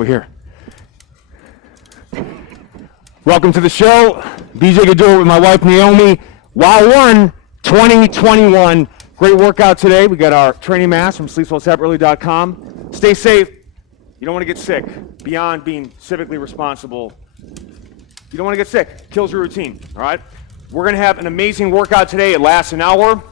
over here. Welcome to the show. BJ Gaddour with my wife Naomi. Wow 1 2021. Great workout today. We got our training mask from sleepswellseparately.com. Stay safe. You don't want to get sick. Beyond being civically responsible, you don't want to get sick. Kills your routine. All right. We're going to have an amazing workout today. It lasts an hour.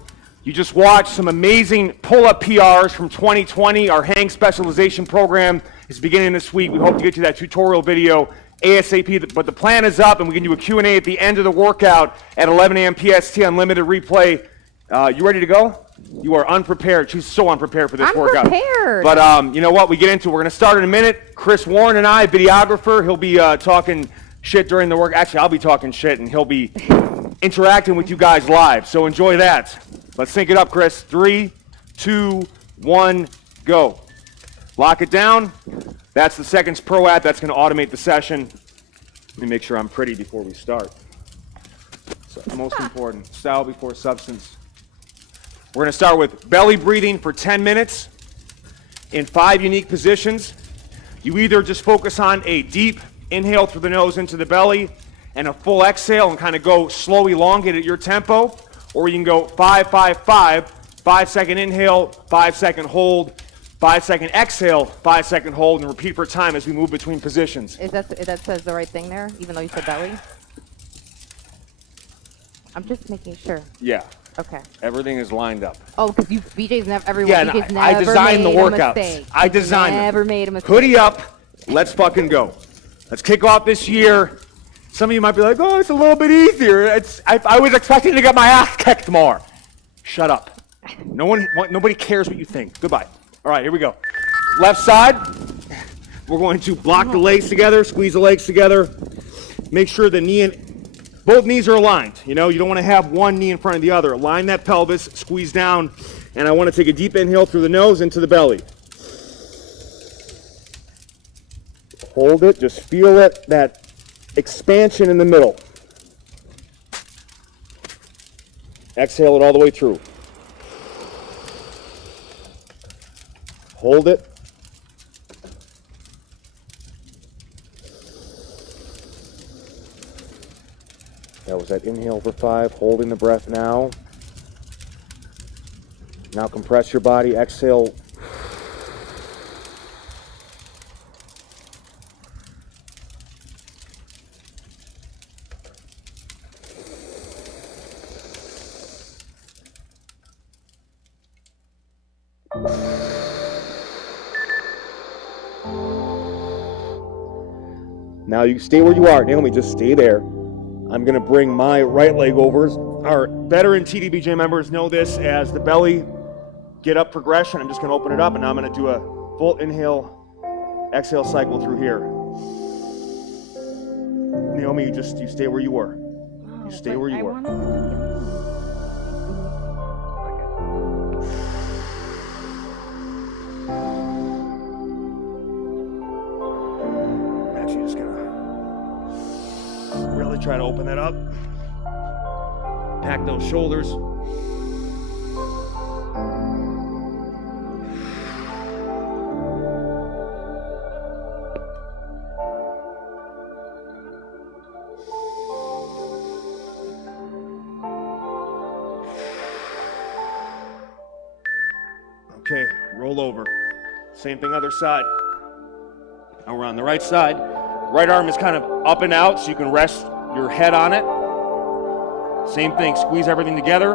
You just watched some amazing pull-up PRs from 2020. Our hang specialization program is beginning this week. We hope to get you that tutorial video ASAP, but the plan is up, and we can do a Q&A at the end of the workout at 11 a.m. PST, unlimited replay. You ready to go? You are unprepared. She's so unprepared for this workout. I'm prepared. But you know what? We get into it. We're going to start in a minute. Chris Warren and I, videographer, he'll be talking shit during the work. Actually, I'll be talking shit, and he'll be interacting with you guys live. So enjoy that. Let's sync it up, Chris. 3, 2, 1, go. Lock it down. That's the Seconds Pro app. That's going to automate the session. Let me make sure I'm pretty before we start. So, most important, style before substance. We're going to start with belly breathing for 10 minutes in 5 unique positions. You either just focus on a deep inhale through the nose into the belly and a full exhale and kind of go slow, elongate at your tempo, or you can go 5, 5, 5, 5-second inhale, 5-second hold, 5-second exhale, 5-second hold, and repeat for time as we move between positions. That says the right thing there, even though you said belly? I'm just making sure. Yeah. Okay. Everything is lined up. Oh, because BJ's never, everyone, yeah, BJ's never I designed the workouts. Mistake. I designed them. Never made a mistake. Hoodie up. Let's fucking go. Let's kick off this year. Some of you might be like, oh, it's a little bit easier. I was expecting to get my ass kicked more. Shut up. Nobody cares what you think. Goodbye. All right, here we go. Left side. We're going to block the legs together, squeeze the legs together. Make sure the both knees are aligned. You know, you don't want to have one knee in front of the other. Align that pelvis, squeeze down, and I want to take a deep inhale through the nose into the belly. Hold it, just feel it, that expansion in the middle. Exhale it all the way through. Hold it. That was that inhale for 5, holding the breath now. Now compress your body, exhale. Now you stay where you are. Naomi, just stay there. I'm going to bring my right leg over. Our veteran TDBJ members know this as the belly get up progression. I'm just going to open it up, and now I'm going to do a full inhale, exhale cycle through here. Naomi, you stay where you were. You stay where you were. Try to open that up. Pack those shoulders. Okay, roll over. Same thing other side. Now we're on the right side. Right arm is kind of up and out so you can rest your head on it. Same thing, squeeze everything together.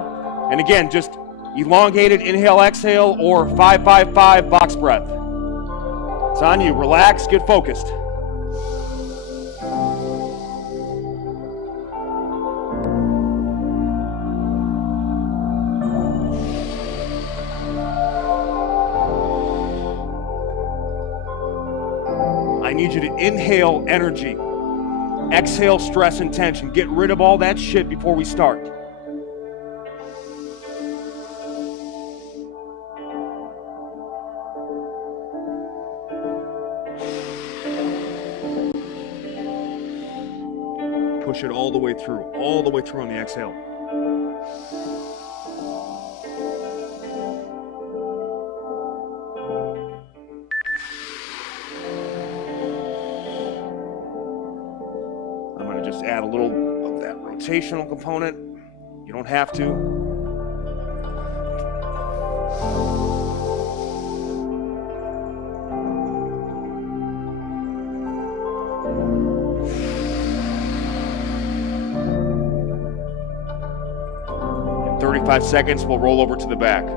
And again, just elongated inhale, exhale, or 5-5-5 box breath. It's on you. Relax, get focused. I need you to inhale energy. Exhale stress and tension. Get rid of all that shit before we start. Push it all the way through on the exhale. just add a little of that rotational component. You don't have to. In 35 seconds, we'll roll over to the back.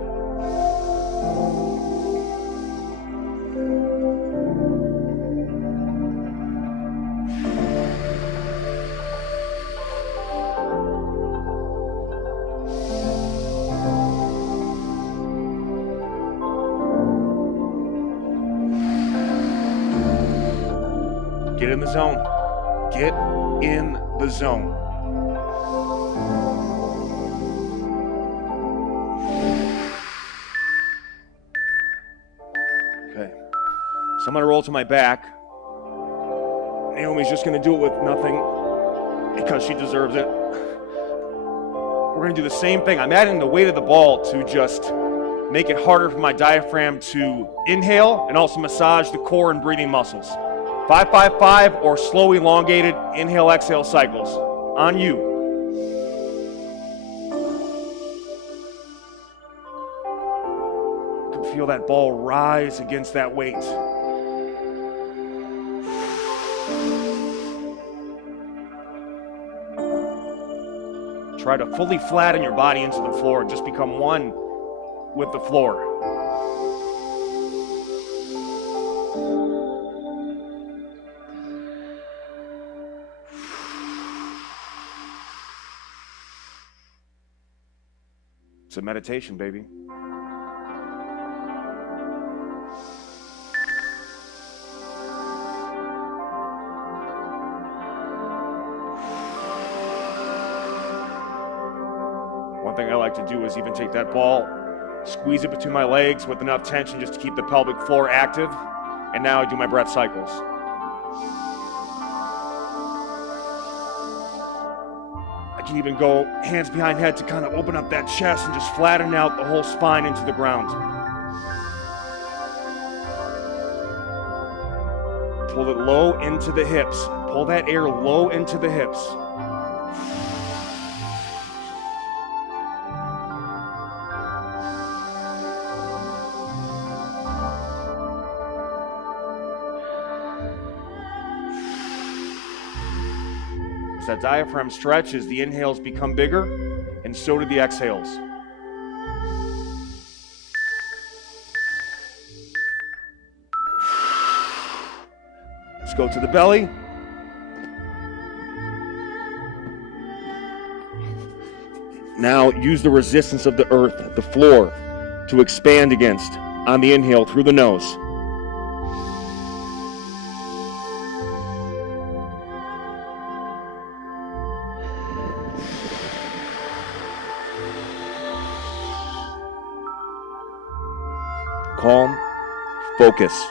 Get in the zone. Get in the zone. Okay. So I'm going to roll to my back. Naomi's just going to do it with nothing because she deserves it. We're going to do the same thing. I'm adding the weight of the ball to just make it harder for my diaphragm to inhale and also massage the core and breathing muscles. 5-5-5 or slow elongated inhale exhale cycles on you. You can feel that ball rise against that weight. Try to fully flatten your body into the floor. Just become one with the floor. It's a meditation, baby. One thing I like to do is even take that ball, squeeze it between my legs with enough tension just to keep the pelvic floor active. And now I do my breath cycles. I can even go hands behind head to kind of open up that chest and just flatten out the whole spine into the ground. Pull it low into the hips. Pull that air low into the hips. As that diaphragm stretches, the inhales become bigger, and so do the exhales. Let's go to the belly. Now use the resistance of the earth, the floor, to expand against on the inhale through the nose. Calm, focus.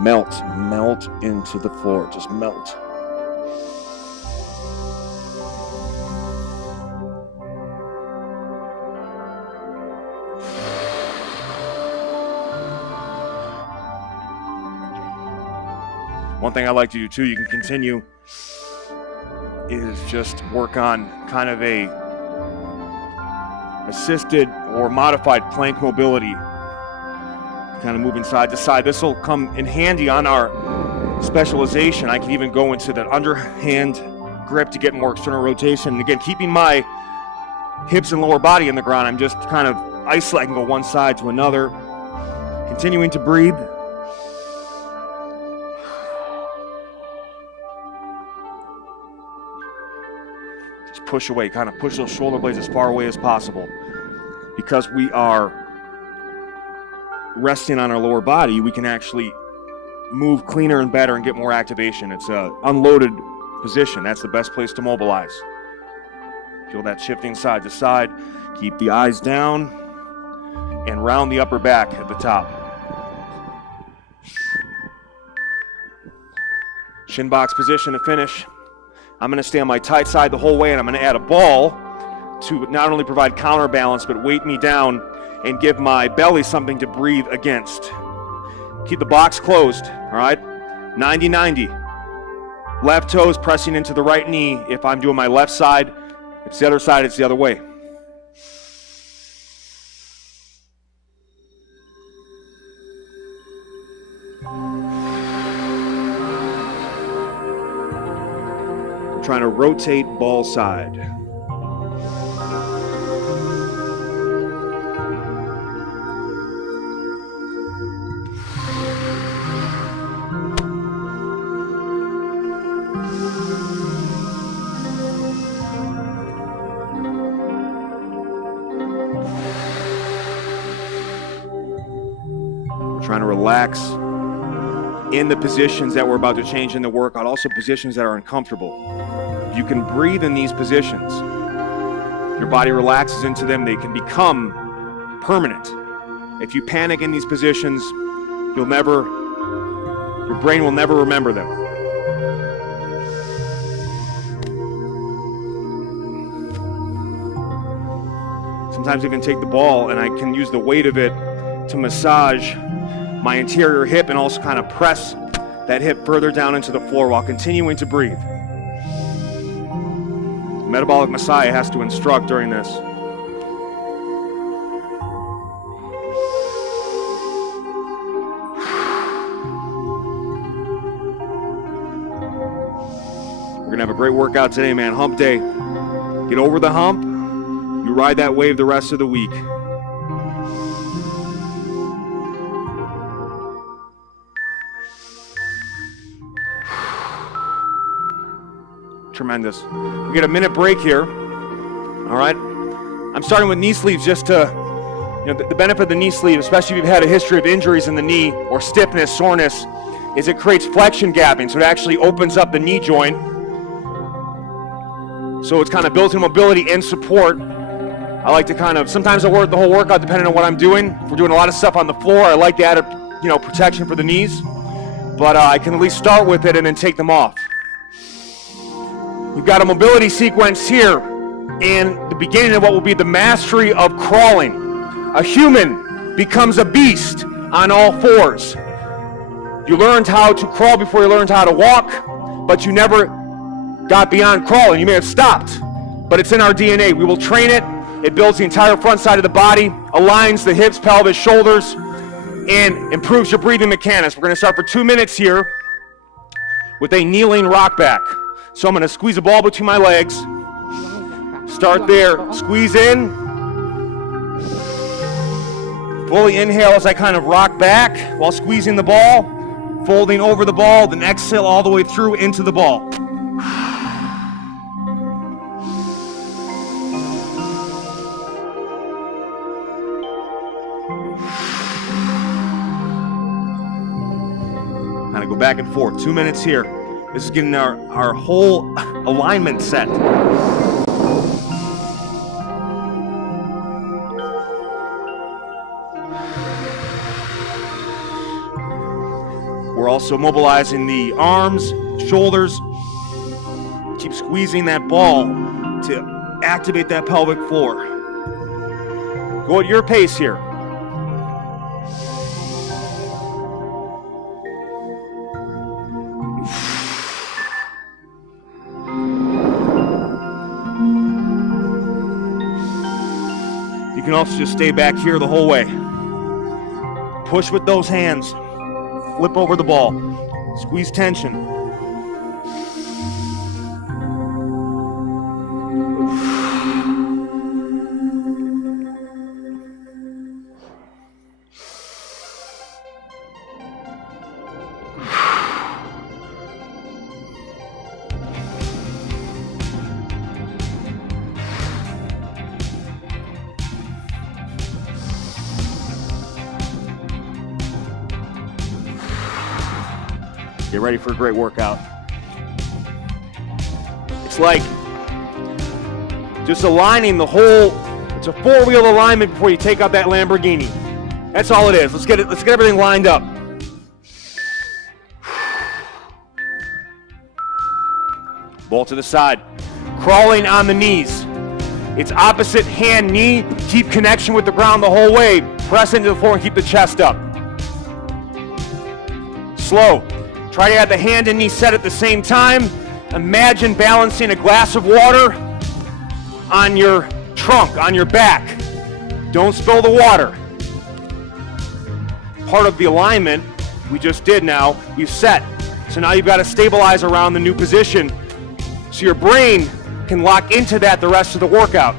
Melt into the floor, just melt. One thing I like to do too, you can continue, is just work on kind of a assisted or modified plank mobility. Kind of moving side to side. This will come in handy on our specialization. I can even go into that underhand grip to get more external rotation. And again, keeping my hips and lower body in the ground, I'm just kind of isolating, go one side to another. Continuing to breathe. Just push away, kind of push those shoulder blades as far away as possible. Because we are resting on our lower body, we can actually move cleaner and better and get more activation. It's an unloaded position. That's the best place to mobilize. Feel that shifting side to side. Keep the eyes down and round the upper back at the top. Shin box position to finish. I'm going to stay on my tight side the whole way, and I'm going to add a ball to not only provide counterbalance, but weight me down and give my belly something to breathe against. Keep the box closed, all right? 90-90. Left toes pressing into the right knee. If I'm doing my left side, if it's the other side, it's the other way. I'm trying to rotate ball side. Trying to relax in the positions that we're about to change in the workout, also positions that are uncomfortable. If you can breathe in these positions, your body relaxes into them, they can become permanent. If you panic in these positions, your brain will never remember them. Sometimes I can take the ball and I can use the weight of it to massage my interior hip and also kind of press that hip further down into the floor while continuing to breathe. Metabolic Messiah has to instruct during this. We're gonna have a great workout today, man. Hump day. Get over the hump. You ride that wave the rest of the week. Tremendous. We get a minute break here. All right. I'm starting with knee sleeves just to, the benefit of the knee sleeve, especially if you've had a history of injuries in the knee or stiffness, soreness, is it creates flexion gapping. So it actually opens up the knee joint. So it's kind of built in mobility and support. I like to sometimes I work the whole workout depending on what I'm doing. If we're doing a lot of stuff on the floor, I like to add protection for the knees. But I can at least start with it and then take them off. We've got a mobility sequence here and the beginning of what will be the mastery of crawling. A human becomes a beast on all fours. You learned how to crawl before you learned how to walk, but you never got beyond crawling. You may have stopped, but it's in our DNA. We will train it. It builds the entire front side of the body, aligns the hips, pelvis, shoulders, and improves your breathing mechanics. We're going to start for 2 minutes here with a kneeling rock back. So I'm going to squeeze a ball between my legs. Start there. Squeeze in. Fully inhale as I kind of rock back while squeezing the ball. Folding over the ball. Then exhale all the way through into the ball. Kind of go back and forth. 2 minutes here. This is getting our whole alignment set. We're also mobilizing the arms, shoulders. Keep squeezing that ball to activate that pelvic floor. Go at your pace here. You can also just stay back here the whole way. Push with those hands. Flip over the ball. Squeeze tension. Get ready for a great workout. It's like just aligning the whole, it's a four-wheel alignment before you take out that Lamborghini. That's all it is. Let's get everything lined up. Ball to the side. Crawling on the knees. It's opposite hand, knee. Keep connection with the ground the whole way. Press into the floor and keep the chest up. Slow. Try to have the hand and knee set at the same time. Imagine balancing a glass of water on your trunk, on your back. Don't spill the water. Part of the alignment we just did now, you've set. So now you've got to stabilize around the new position so your brain can lock into that the rest of the workout.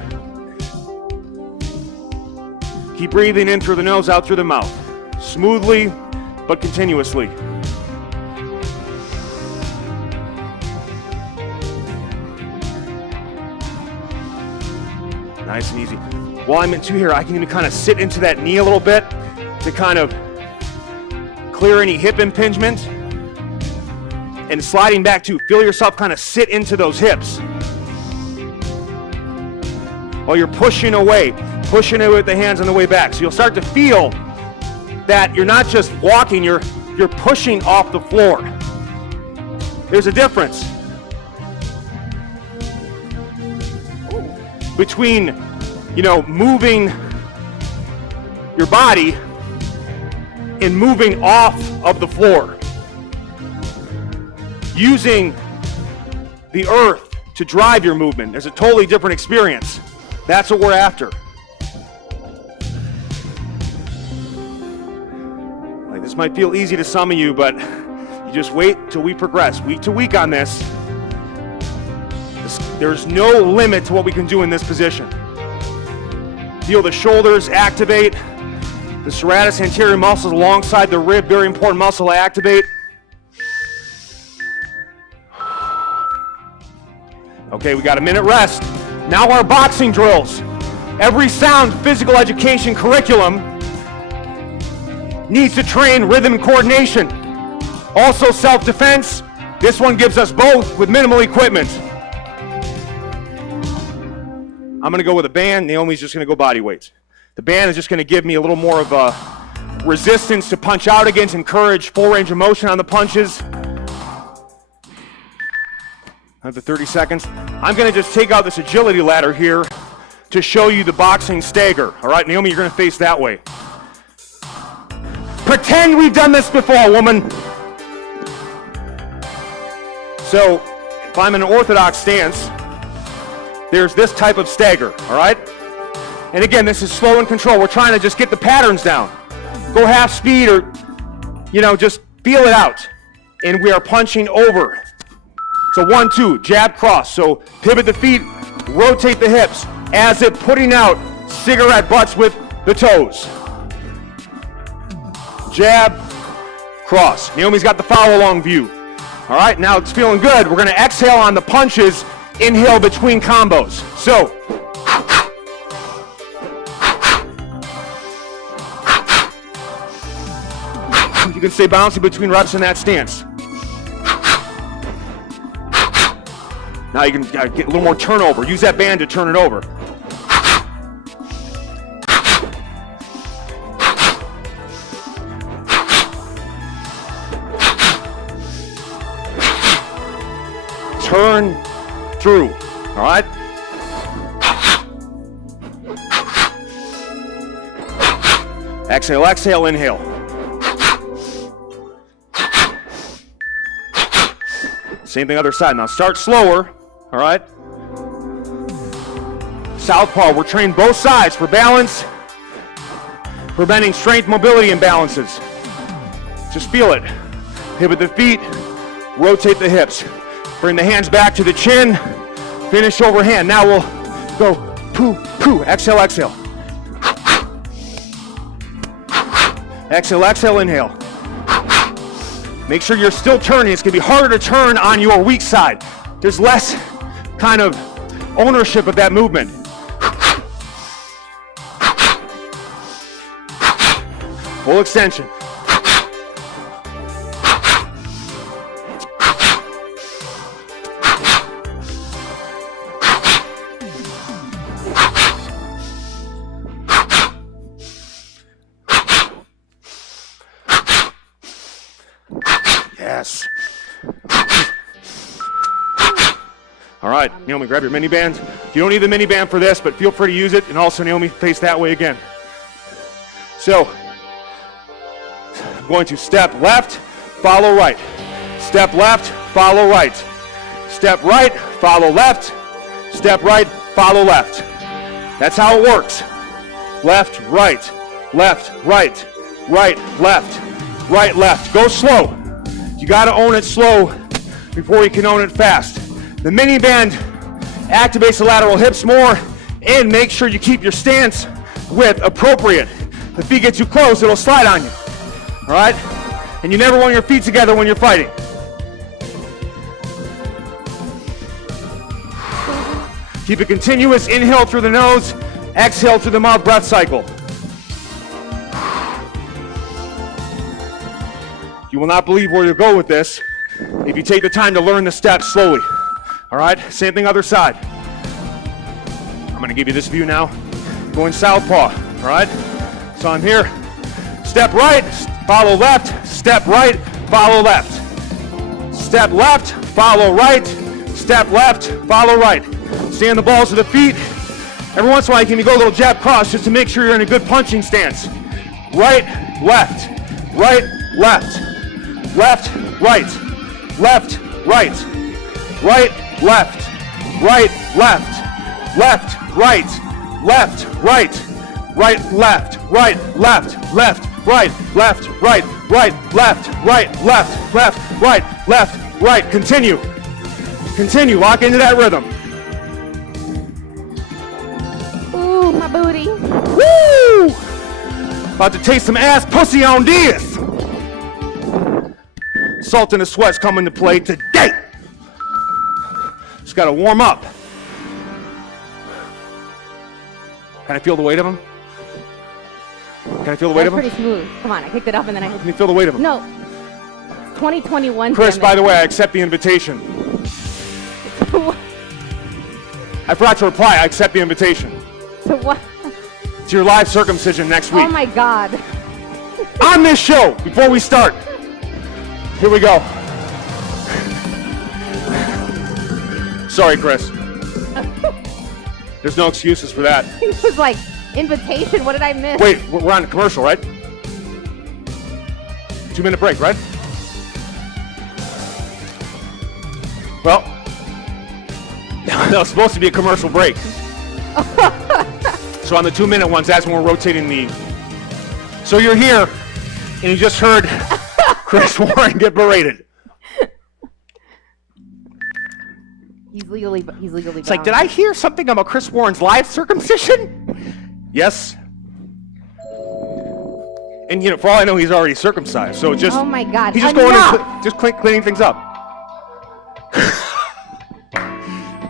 Keep breathing in through the nose, out through the mouth. Smoothly, but continuously. Nice and easy. While I'm in two here, I can even kind of sit into that knee a little bit to kind of clear any hip impingement. And sliding back to feel yourself kind of sit into those hips. While you're pushing away with the hands on the way back. So you'll start to feel that you're not just walking, you're pushing off the floor. There's a difference between, moving your body and moving off of the floor. Using the earth to drive your movement. There's a totally different experience. That's what we're after. Like, this might feel easy to some of you, but you just wait till we progress week to week on this. There's no limit to what we can do in this position. Feel the shoulders activate, the serratus anterior muscles alongside the rib, very important muscle to activate. Okay, we got a minute rest. Now our boxing drills. Every sound physical education curriculum needs to train rhythm and coordination. Also self-defense. This one gives us both with minimal equipment. I'm gonna go with a band. Naomi's just gonna go body weights. The band is just gonna give me a little more of a resistance to punch out against, encourage full range of motion on the punches. After 30 seconds, I'm gonna just take out this agility ladder here to show you the boxing stagger. All right, Naomi, you're gonna face that way. Pretend we've done this before, woman. So, if I'm in an orthodox stance, there's this type of stagger, all right? And again, this is slow and control. We're trying to just get the patterns down. Go half speed or, just feel it out. And we are punching over. So 1, 2, jab, cross. So pivot the feet, rotate the hips, as if putting out cigarette butts with the toes. Jab, cross. Naomi's got the follow along view. All right, now it's feeling good. We're gonna exhale on the punches, inhale between combos. So, you can stay bouncing between reps in that stance. Now you can get a little more turnover. Use that band to turn it over. Turn through, all right? Exhale, exhale, inhale. Same thing other side. Now start slower, all right? Southpaw, we're training both sides for balance, preventing strength, mobility imbalances. Just feel it. Pivot the feet, rotate the hips. Bring the hands back to the chin, finish overhand. Now we'll go poo, poo, exhale, exhale. Exhale, exhale, inhale. Make sure you're still turning. It's gonna be harder to turn on your weak side. There's less kind of ownership of that movement. Full extension. Yes. All right, Naomi, grab your mini band. You don't need the mini band for this, but feel free to use it. And also, Naomi, face that way again. So, I'm going to step left, follow right. Step left, follow right. Step right, follow left. Step right, follow left. That's how it works. Left, right, left, right, right, left, right, left. Go slow. You gotta own it slow before you can own it fast. The mini band activates the lateral hips more, and make sure you keep your stance width appropriate. If feet get too close, it'll slide on you. All right? And you never want your feet together when you're fighting. Keep it continuous. Inhale through the nose, exhale through the mouth, breath cycle. You will not believe where you'll go with this if you take the time to learn the steps slowly. All right, same thing other side. I'm gonna give you this view now. Going southpaw, all right? So I'm here. Step right, follow left. Step right, follow left. Step left, follow right. Step left, follow right. Stay on the balls of the feet. Every once in a while, you can go a little jab cross just to make sure you're in a good punching stance. Right, left, right, left. Left, right, left, right, right, left, right, left, left, right, left, right, right, left, right, left, left, right, left, right, right, left, right, left, left, right, left, right. Continue. Continue. Lock into that rhythm. Ooh, my booty. Woo! About to taste some ass pussy on this. Salt and the sweat's coming to play today. Just gotta warm up. Can I feel the weight of him? Can I feel the weight of him? Pretty smooth. Come on, I picked it up and then I. Can you feel the weight of him? No. 2021. Chris, by the way, I accept the invitation. I forgot to reply. I accept the invitation. To what? To your live circumcision next week. Oh my God. On this show, before we start. Here we go. Sorry, Chris. There's no excuses for that. He was like, invitation, what did I miss? Wait, we're on a commercial, right? 2-minute break, right? Well, that was supposed to be a commercial break. So on the 2-minute ones, that's when we're rotating the... So you're here, and you just heard Chris Warren get berated. He's legally bound. It's like, did I hear something about Chris Warren's live circumcision? Yes. And you know, for all I know, he's already circumcised. So just, oh my God, he's just going in, just cleaning things up.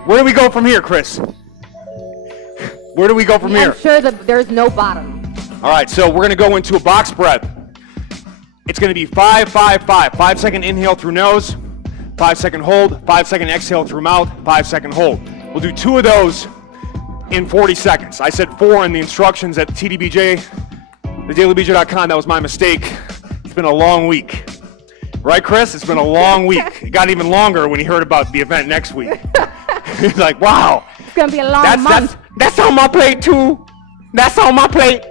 Where do we go from here, Chris? Where do we go from here? I'm sure that there's no bottom. All right, so we're gonna go into a box breath. It's gonna be 5, 5, 5. 5-second inhale through nose, 5-second hold, 5-second exhale through mouth, 5-second hold. We'll do 2 of those in 40 seconds. I said 4 in the instructions at TDBJ, thedailybj.com. That was my mistake. It's been a long week. Right, Chris? It's been a long week. It got even longer when he heard about the event next week. He's like, wow. It's going to be a long month. That's on my plate, too. That's on my plate.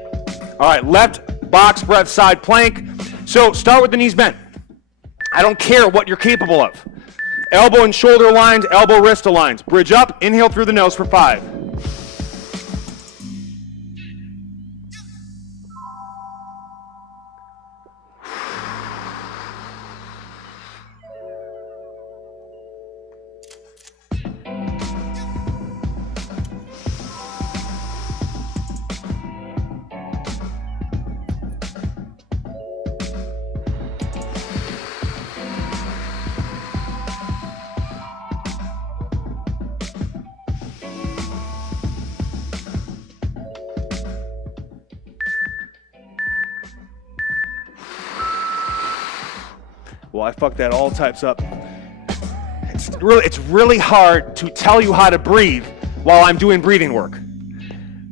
All right, left box breath, side plank. So start with the knees bent. I don't care what you're capable of. Elbow and shoulder aligned, elbow wrist aligned. Bridge up, inhale through the nose for 5. Well, I fucked that all types up. It's really hard to tell you how to breathe while I'm doing breathing work.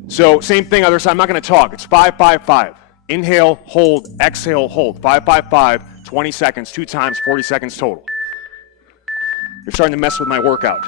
So same thing, other side. I'm not going to talk. It's 5, 5, 5. Inhale, hold, exhale, hold. 5, 5, 5. 20 seconds, 2 times, 40 seconds total. You're starting to mess with my workout.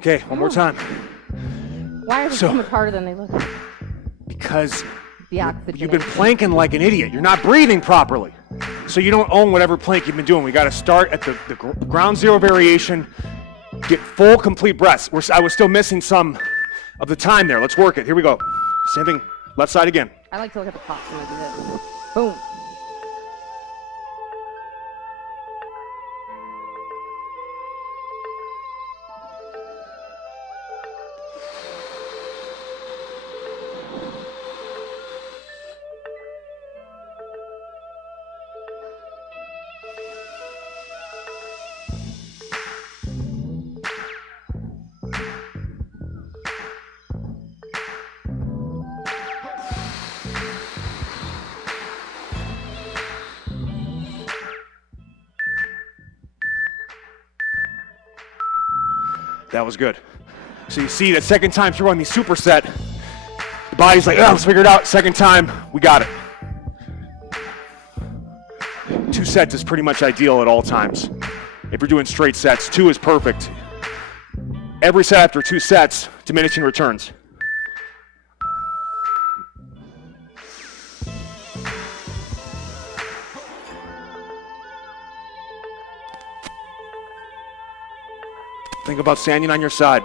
Okay, one more time. Why are they so much harder than they look? Because the oxygen. you've been planking like an idiot. You're not breathing properly. So you don't own whatever plank you've been doing. We got to start at the ground zero variation, get full, complete breaths. I was still missing some of the time there. Let's work it. Here we go. Same thing, left side again. I like to look at the clock when I do this. Boom. That was good. So you see that second time through on the superset, the body's like, oh, let's figure it out. Second time, we got it. 2 sets is pretty much ideal at all times. If you're doing straight sets, 2 is perfect. Every set after 2 sets, diminishing returns. Think about standing on your side.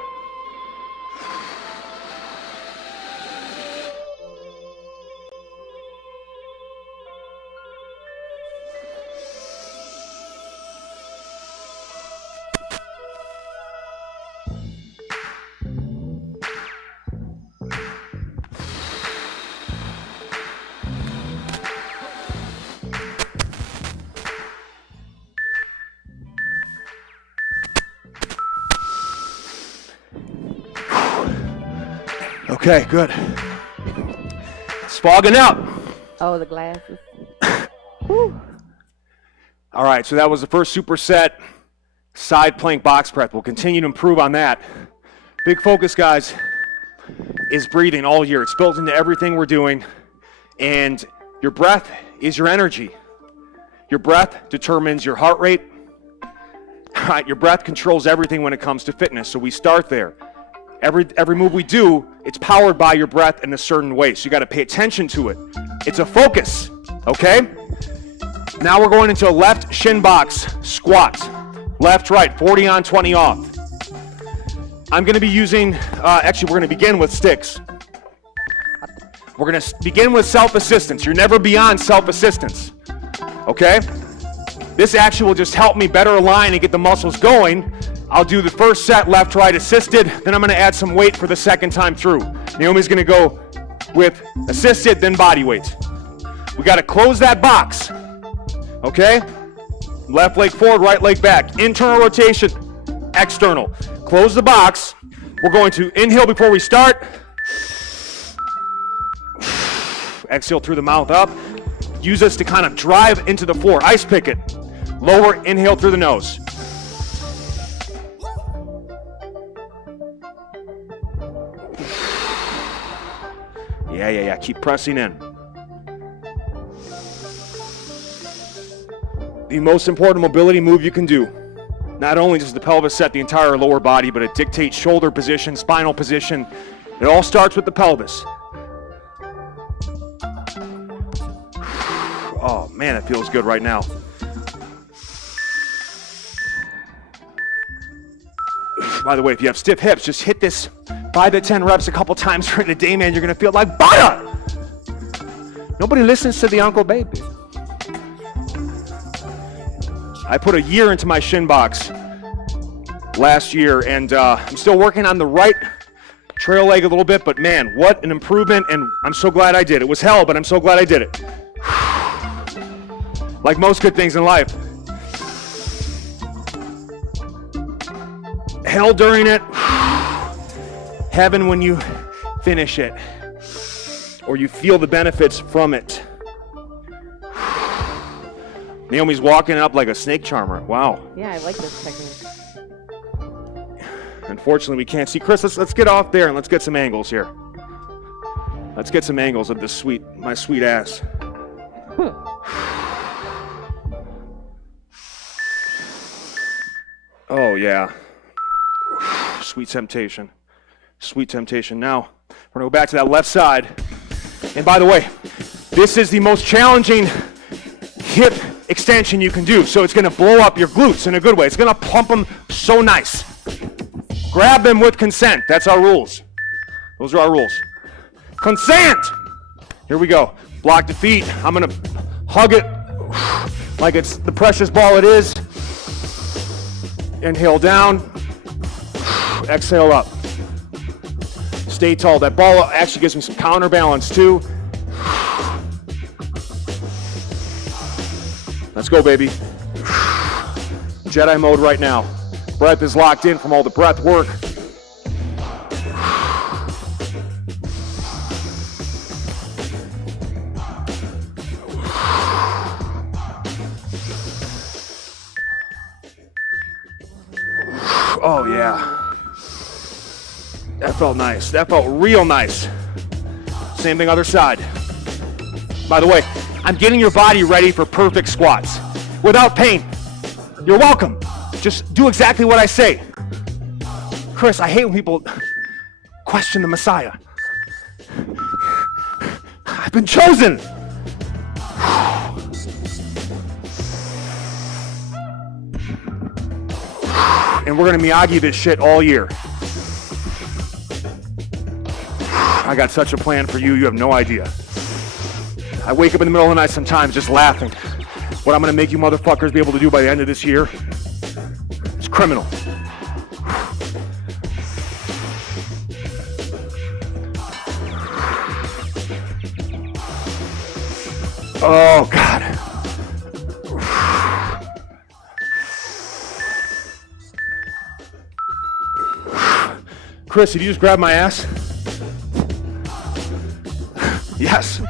Okay, good. It's fogging out. Oh, the glasses. All right, so that was the first superset side plank box press. We'll continue to improve on that. Big focus, guys, is breathing all year. It's built into everything we're doing. And your breath is your energy. Your breath determines your heart rate. All right, your breath controls everything when it comes to fitness, so we start there. Every move we do, it's powered by your breath in a certain way, so you got to pay attention to it. It's a focus, okay? Now we're going into a left shin box squat. Left, right, 40 on, 20 off. I'm going to be using, actually we're going to begin with sticks. We're going to begin with self-assistance. You're never beyond self-assistance, okay? This actually will just help me better align and get the muscles going. I'll do the first set left, right, assisted, then I'm gonna add some weight for the second time through. Naomi's gonna go with assisted, then body weight. We gotta close that box, okay? Left leg forward, right leg back. Internal rotation, external. Close the box. We're going to inhale before we start. Exhale through the mouth up. Use this to kind of drive into the floor. Ice pick it. Lower, inhale through the nose. Yeah. Keep pressing in. The most important mobility move you can do. Not only does the pelvis set the entire lower body, but it dictates shoulder position, spinal position. It all starts with the pelvis. Oh man, it feels good right now. By the way, if you have stiff hips, just hit this 5 to 10 reps a couple times during the day, man. You're gonna feel like butter. Nobody listens to the Uncle Baby. I put a year into my shin box last year, and I'm still working on the right trail leg a little bit, but man, what an improvement, and I'm so glad I did. It was hell, but I'm so glad I did it. Like most good things in life. Hell during it, heaven when you finish it, or you feel the benefits from it. Naomi's walking up like a snake charmer. Wow. Yeah, I like this technique. Unfortunately, we can't see. Chris, let's get off there and let's get some angles here. Let's get some angles of this my sweet ass. Oh, yeah. Sweet temptation. Sweet temptation. Now, we're going to go back to that left side. And by the way, this is the most challenging hip extension you can do. So it's going to blow up your glutes in a good way. It's going to plump them so nice. Grab them with consent. That's our rules. Those are our rules. Consent! Here we go. Block the feet. I'm going to hug it like it's the precious ball it is. Inhale down. Exhale up. Stay tall. That ball actually gives me some counterbalance too. Let's go, baby. Jedi mode right now. Breath is locked in from all the breath work. Oh, yeah. That felt nice. That felt real nice. Same thing other side. By the way, I'm getting your body ready for perfect squats without pain. You're welcome. Just do exactly what I say. Chris, I hate when people question the Messiah. I've been chosen. And we're gonna Miyagi this shit all year. I got such a plan for you, you have no idea. I wake up in the middle of the night sometimes just laughing. What I'm gonna make you motherfuckers be able to do by the end of this year, it's criminal. Oh, God. Chris, did you just grab my ass? Yes.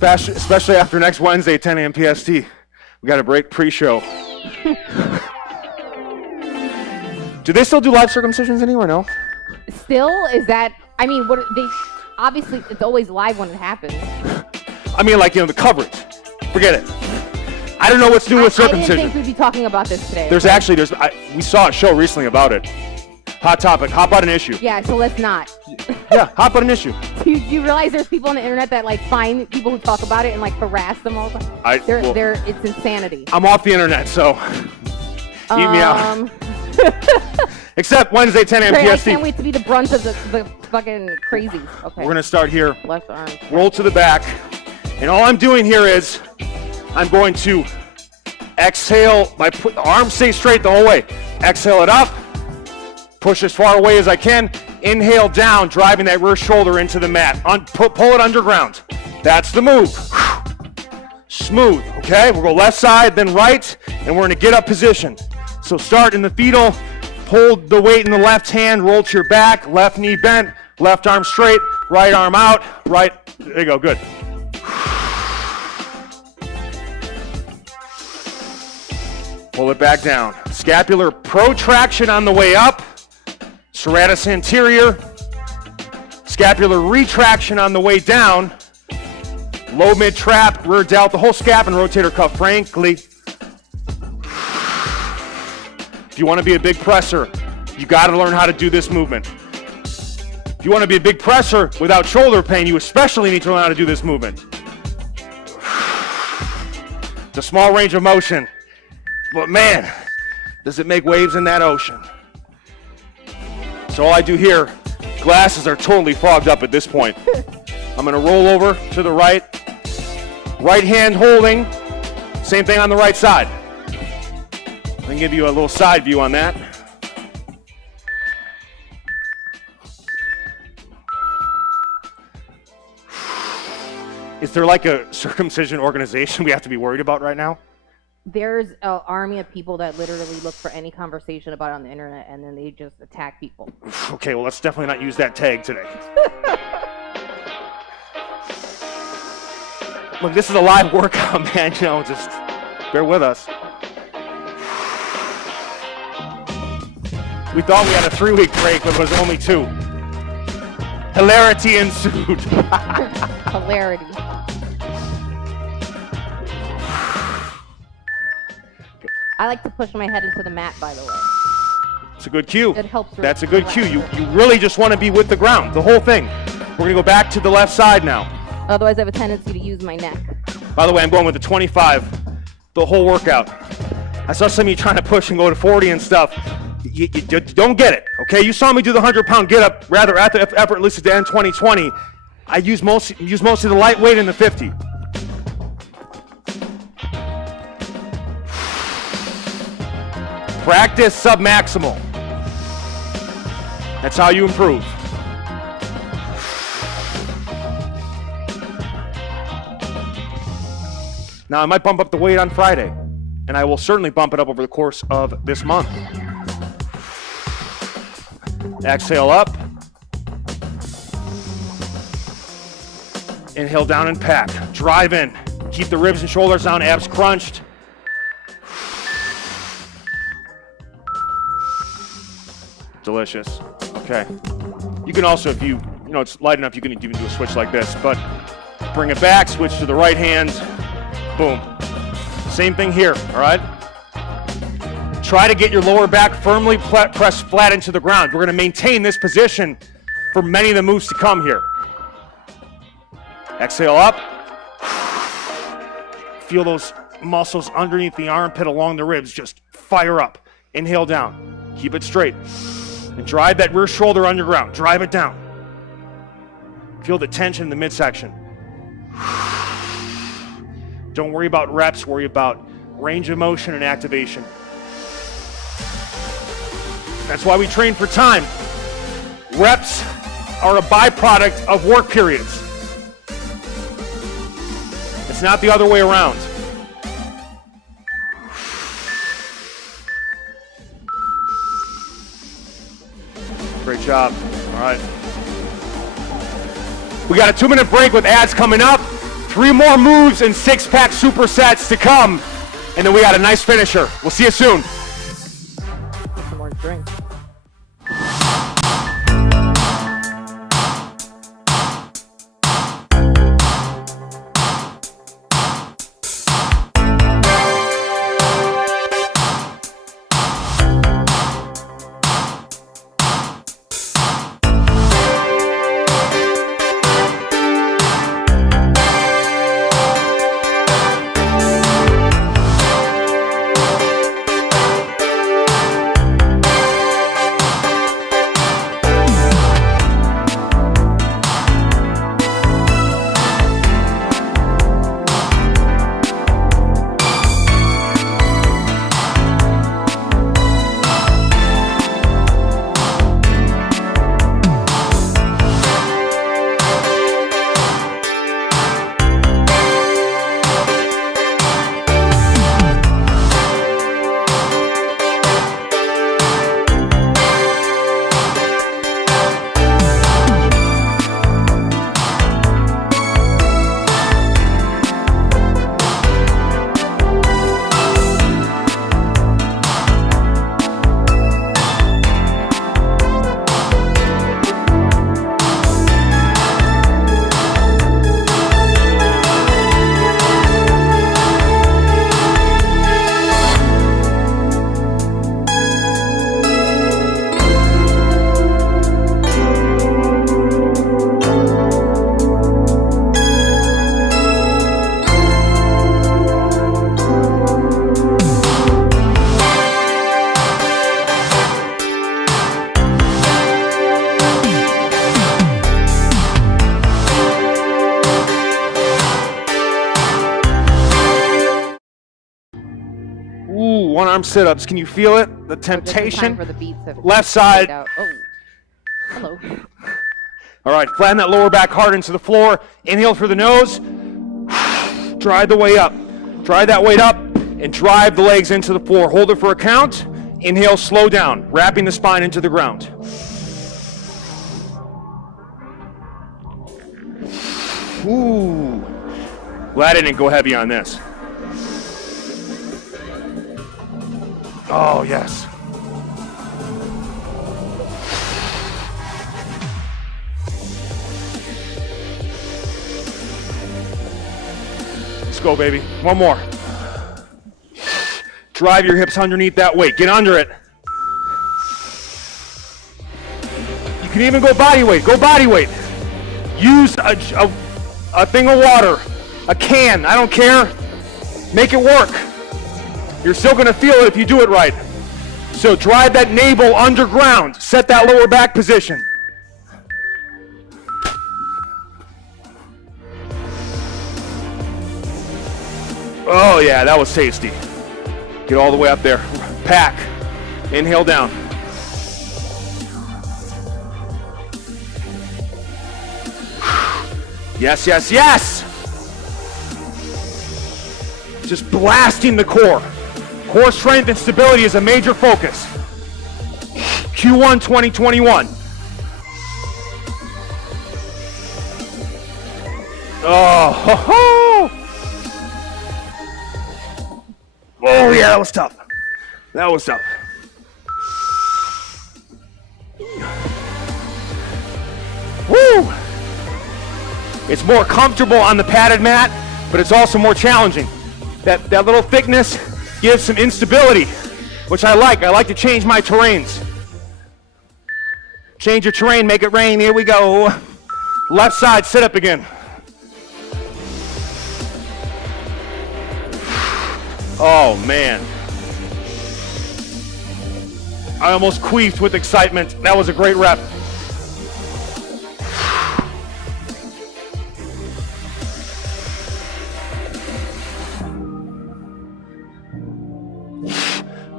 Especially after next Wednesday, 10 a.m. PST. We got a break pre-show. Do they still do live circumcisions anywhere? No? Still? Is that, I mean, what they, obviously it's always live when it happens. I mean, like, the coverage. Forget it. I don't know what's new with circumcision. I didn't think we'd be talking about this today. We saw a show recently about it. Hot topic, hot button issue. Yeah, so let's not. Yeah, hot button issue. Do you realize there's people on the internet that like find people who talk about it and like harass them all the time? It's insanity. I'm off the internet, so eat me out. Except Wednesday, 10 a.m. PST. I can't wait to be the brunt of the fucking crazies. Okay. We're gonna start here. Left arm. Roll to the back, and all I'm doing here is I'm going to exhale. My arm stays straight the whole way. Exhale it up. Push as far away as I can. Inhale down, driving that rear shoulder into the mat. Pull it underground. That's the move. Smooth, okay? We'll go left side, then right, and we're in a get up position. So start in the fetal, hold the weight in the left hand, roll to your back, left knee bent, left arm straight, right arm out, right, there you go, good. Pull it back down. Scapular protraction on the way up. Serratus anterior, scapular retraction on the way down, low mid trap, rear delt, the whole scap and rotator cuff, frankly. If you want to be a big presser, you got to learn how to do this movement. If you want to be a big presser without shoulder pain, you especially need to learn how to do this movement. It's a small range of motion, but man, does it make waves in that ocean. So all I do here, glasses are totally fogged up at this point. I'm gonna roll over to the right hand holding, same thing on the right side. I can give you a little side view on that. Is there like a circumcision organization we have to be worried about right now? There's an army of people that literally look for any conversation about it on the internet, and then they just attack people. Okay, well, let's definitely not use that tag today. Look, this is a live workout, man. Just bear with us. We thought we had a 3-week break, but it was only 2. Hilarity ensued. Hilarity. I like to push my head into the mat, by the way. That's a good cue. It helps. That's a good cue. You really just want to be with the ground, the whole thing. We're going to go back to the left side now. Otherwise, I have a tendency to use my neck. By the way, I'm going with the 25 the whole workout. I saw some of you trying to push and go to 40 and stuff. You don't get it, okay? You saw me do the 100-pound get-up rather effortless at the end 2020. I use mostly the lightweight and the 50. Practice submaximal. That's how you improve. Now, I might bump up the weight on Friday, and I will certainly bump it up over the course of this month. Exhale up. Inhale down and pack. Drive in. Keep the ribs and shoulders down, abs crunched. Delicious. Okay. You can also, if you know it's light enough, you can even do a switch like this, but bring it back, switch to the right hand. Boom. Same thing here, all right? Try to get your lower back firmly pressed flat into the ground. We're going to maintain this position for many of the moves to come here. Exhale up. Feel those muscles underneath the armpit along the ribs just fire up. Inhale down. Keep it straight. And drive that rear shoulder underground. Drive it down. Feel the tension in the midsection. Don't worry about reps, worry about range of motion and activation. That's why we train for time. Reps are a byproduct of work periods. It's not the other way around. Great job. All right. We got a 2-minute break with ads coming up. 3 more moves and 6-pack supersets to come. And then we got a nice finisher. We'll see you soon. Some more drink. One arm sit-ups. Can you feel it? The temptation. For the beats left side. Oh. Hello. All right, flatten that lower back hard into the floor. Inhale through the nose. Drive the way up. Drive that weight up and drive the legs into the floor. Hold it for a count. Inhale, slow down, wrapping the spine into the ground. Ooh. Glad I didn't go heavy on this. Oh, yes. Let's go, baby. One more. Drive your hips underneath that weight. Get under it. can even go body weight. Go body weight. Use a thing of water, a can, I don't care. Make it work. You're still gonna feel it if you do it right. So drive that navel underground. Set that lower back position. Oh yeah, that was tasty. Get all the way up there. Pack. Inhale down. Yes, yes, yes! Just blasting the core. Core strength and stability is a major focus. Q1 2021. Oh, ho, ho. Oh yeah, that was tough. That was tough. Woo! It's more comfortable on the padded mat, but it's also more challenging. That little thickness gives some instability, which I like. I like to change my terrains. Change your terrain, make it rain. Here we go. Left side, sit up again. Oh man. I almost queefed with excitement. That was a great rep.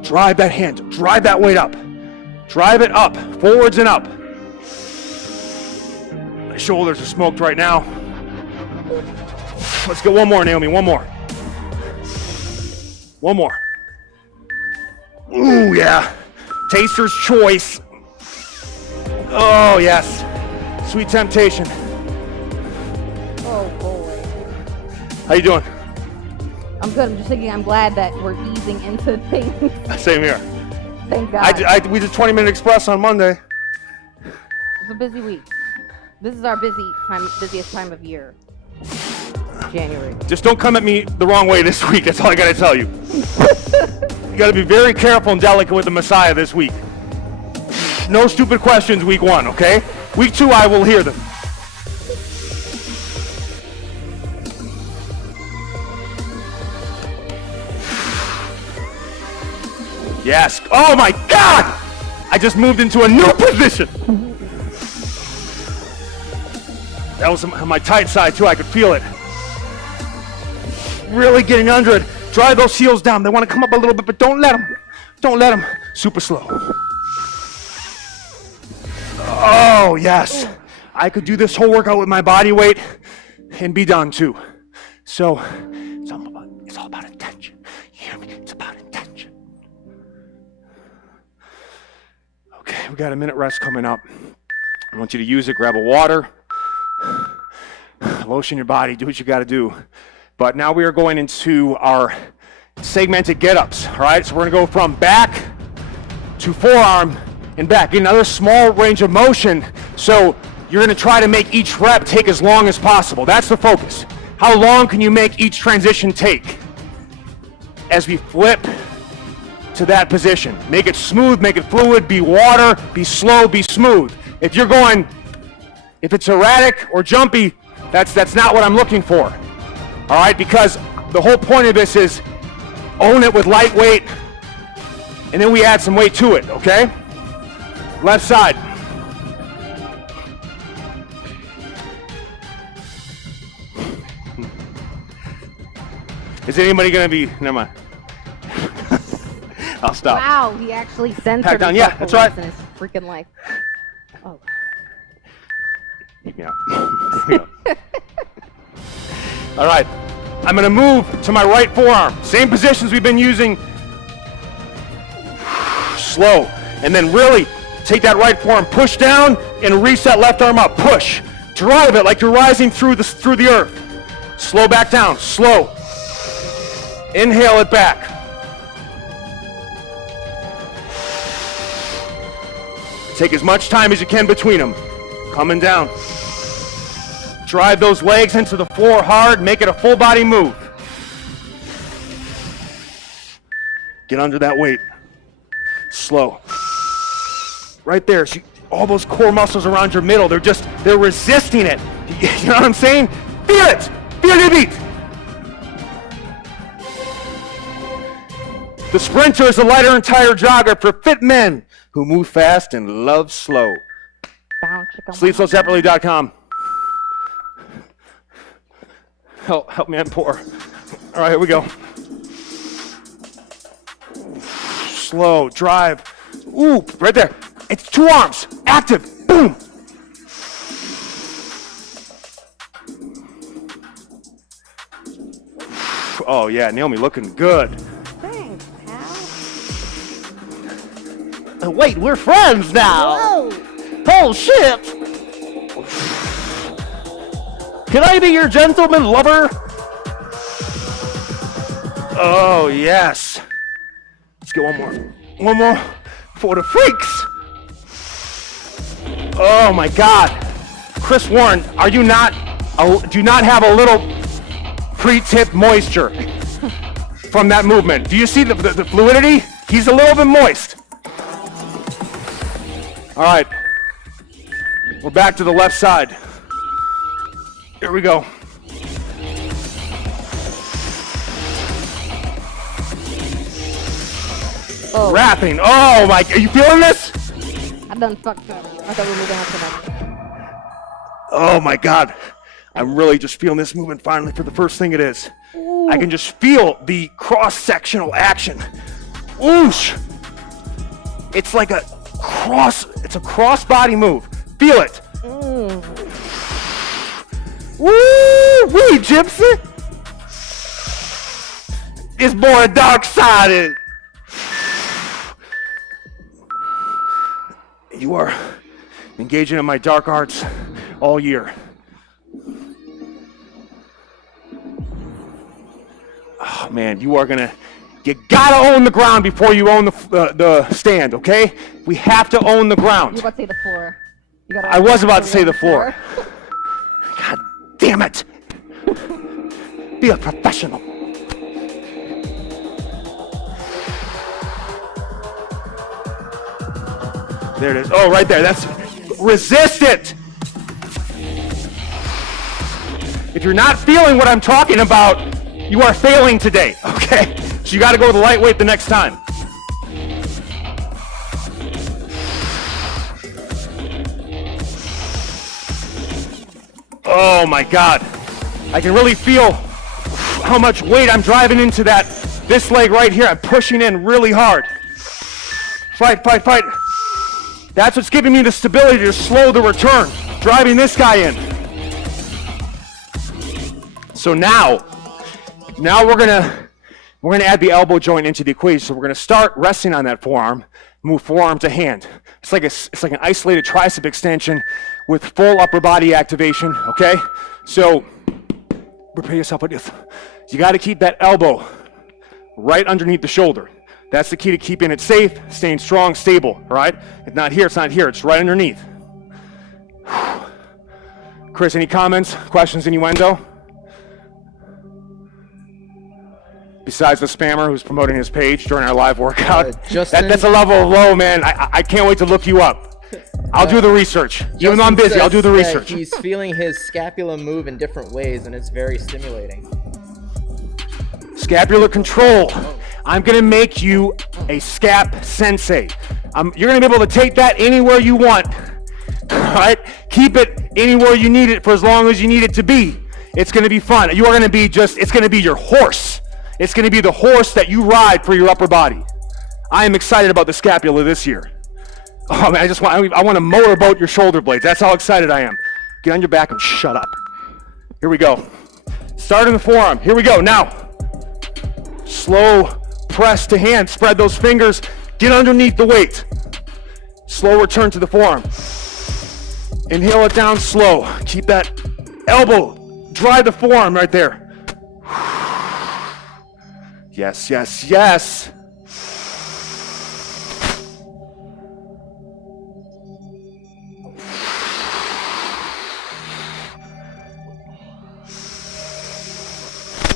Drive that hand, drive that weight up. Drive it up, forwards and up. My shoulders are smoked right now. Let's get one more, Naomi, one more. One more. Ooh, yeah. Taster's choice. Oh, yes. Sweet temptation. Oh, boy. How you doing? I'm good. I'm just thinking I'm glad that we're easing into things. Same here. Thank God. We did 20-minute express on Monday. It's a busy week. This is our busiest time of year. January. Just don't come at me the wrong way this week. That's all I gotta tell you. You gotta be very careful and delicate with the Messiah this week. No stupid questions week 1, okay? Week 2, I will hear them. Yes. Oh my God! I just moved into a new position. That was on my tight side too. I could feel it. Really getting under it. Drive those heels down. They want to come up a little bit, but don't let them. Don't let them. Super slow. Oh, yes. I could do this whole workout with my body weight and be done too. So it's all about attention. You hear me? It's about attention. Okay, we got a minute rest coming up. I want you to use it. Grab a water. Lotion your body. Do what you got to do. But now we are going into our segmented get-ups, all right? So we're gonna go from back to forearm and back. Get another small range of motion, so you're gonna try to make each rep take as long as possible. That's the focus. How long can you make each transition take? As we flip to that position. Make it smooth, make it fluid, be water, be slow, be smooth. If it's erratic or jumpy, that's not what I'm looking for. All right, because the whole point of this is own it with light weight, and then we add some weight to it, okay? Left side. Is anybody gonna be, never mind. I'll stop. Wow, he actually censored Pack down, yeah, that's right. in his freaking life. Oh. Keep me out. All right, I'm gonna move to my right forearm. Same positions we've been using. Slow, and then really take that right forearm, push down, and reset left arm up. Push, drive it like you're rising through the earth. Slow back down, slow. Inhale it back. Take as much time as you can between them. Coming down. Drive those legs into the floor hard, make it a full body move. Get under that weight. Slow. Right there. all those core muscles around your middle, they're resisting it. You know what I'm saying? Feel it. Feel your beat. The Sprinter is a lighter and tired jogger for fit men who move fast and love slow. SleepSlowSeparately.com. Help me, I'm poor. All right, here we go. Slow, drive. Ooh, right there. It's 2 arms, active, boom. Oh yeah, Naomi looking good. Thanks, pal. Wait, we're friends now. Whoa. Oh shit. Can I be your gentleman lover? Oh yes. Let's get one more. One more for the freaks. Oh my God. Chris Warren, do you not have a little pre-tip moisture from that movement? Do you see the fluidity? He's a little bit moist. All right. We're back to the left side. Here we go. Oh. Wrapping. Oh my, are you feeling this? I done fucked up. I thought we were moving on to that. Oh my God. I'm really just feeling this movement finally for the first thing it is. Ooh. I can just feel the cross-sectional action. Oosh. It's like a cross-body move. Feel it. Woo-wee, Gypsy. This boy dark-sided. You are engaging in my dark arts all year. Oh man, you gotta own the ground before you own the stand, okay? We have to own the ground. You were about to say the floor. I was about to say the floor. God damn it. Be a professional. There it is. Oh, right there. That's resist it. If you're not feeling what I'm talking about, you are failing today, okay? So you got to go with the lightweight the next time. Oh my God. I can really feel how much weight I'm driving into this leg right here. I'm pushing in really hard. Fight, fight, fight. That's what's giving me the stability to slow the return, driving this guy in. So now we're gonna add the elbow joint into the equation. So we're gonna start resting on that forearm, move forearm to hand. It's like an isolated tricep extension with full upper body activation. Okay, so prepare yourself with this. You got to keep that elbow right underneath the shoulder. That's the key to keeping it safe, staying strong, stable. All right, it's not here. It's not here. It's right underneath. Chris, any comments, questions, innuendo? Besides the spammer who's promoting his page during our live workout. That's a level of low, man. I can't wait to look you up. I'll do the research. Even though I'm busy, I'll do the research. He's feeling his scapula move in different ways, and it's very stimulating. Scapular control. I'm going to make you a scap sensei. You're going to be able to take that anywhere you want. All right? Keep it anywhere you need it for as long as you need it to be. It's going to be fun. You are going to be it's going to be your horse. It's going to be the horse that you ride for your upper body. I am excited about the scapula this year. Oh man, I want to motorboat your shoulder blades. That's how excited I am. Get on your back and shut up. Here we go. Start in the forearm. Here we go. Now, slow press to hand. Spread those fingers. Get underneath the weight. Slow return to the forearm. Inhale it down slow. Keep that elbow. Drive the forearm right there. Yes, yes, yes.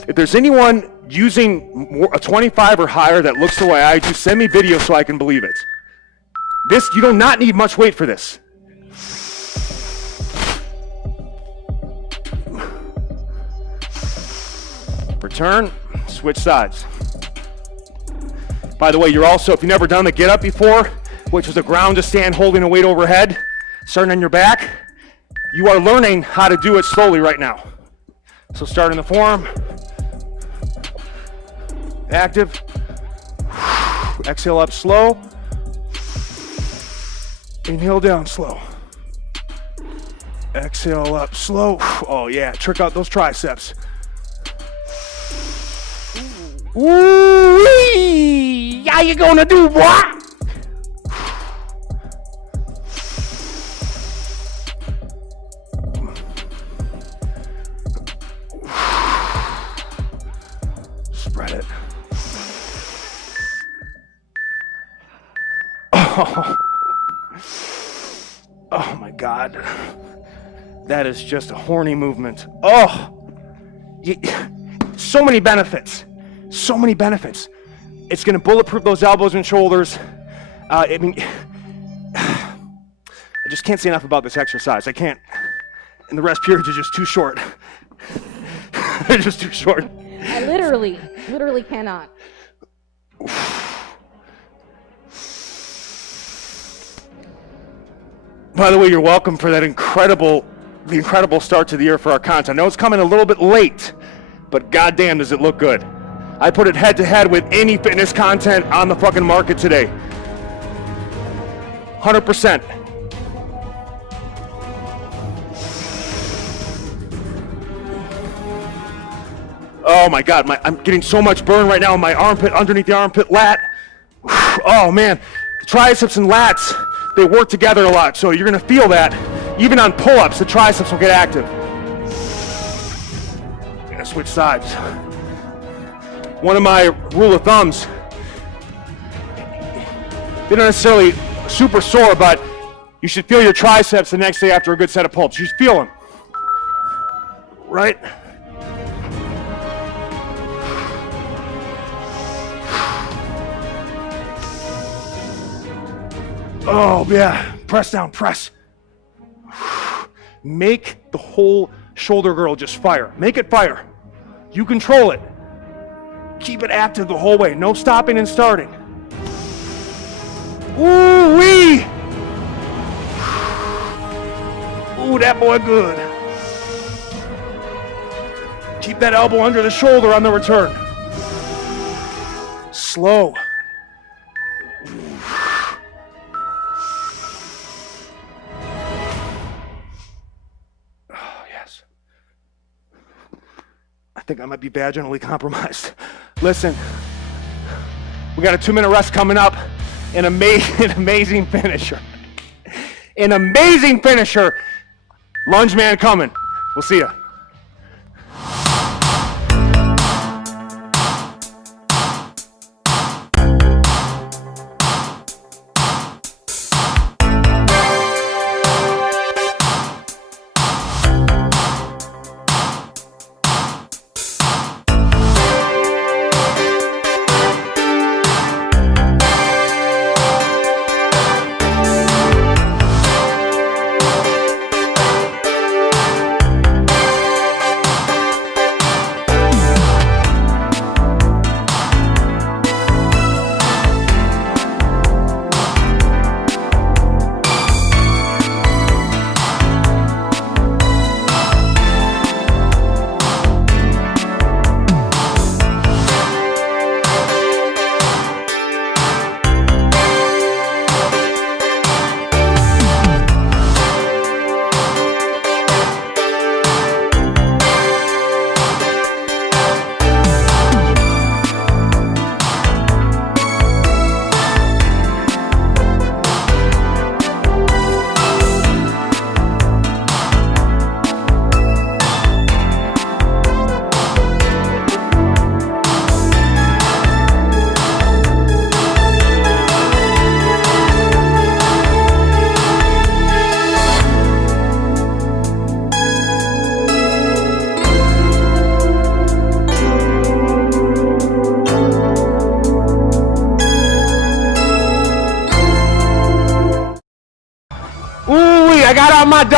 If there's anyone using a 25 or higher that looks the way I do, send me video so I can believe it. This, you do not need much weight for this. Return, switch sides. By the way, you're also, if you've never done the get up before, which was a ground to stand holding a weight overhead, starting on your back, you are learning how to do it slowly right now. So start in the form, active, exhale up slow, inhale down slow, exhale up slow. Oh yeah, trick out those triceps. Ooh-wee! How you gonna do, boy? Spread it. Oh my God. That is just a horny movement. So many benefits. So many benefits. It's going to bulletproof those elbows and shoulders. I just can't say enough about this exercise. I can't. And the rest periods are just too short. They're just too short. I literally cannot. By the way, you're welcome for that incredible start to the year for our content. I know it's coming a little bit late, but goddamn does it look good. I put it head to head with any fitness content on the fucking market today. 100%. Oh my God, I'm getting so much burn right now in my armpit, underneath the armpit lat. Oh man, the triceps and lats, they work together a lot, so you're gonna feel that. Even on pull-ups, the triceps will get active. Gonna switch sides. One of my rule of thumbs, they're not necessarily super sore, but you should feel your triceps the next day after a good set of pull-ups. You should feel them, right? Oh yeah, press down, press. Make the whole shoulder girdle just fire. Make it fire. You control it. Keep it active the whole way. No stopping and starting. Ooh-wee! Ooh, that boy good. Keep that elbow under the shoulder on the return. Slow. Oh, yes. I think I might be vaginally compromised. Listen, we got a 2-minute rest coming up. An amazing finisher. An amazing finisher. Lunge man coming. We'll see ya.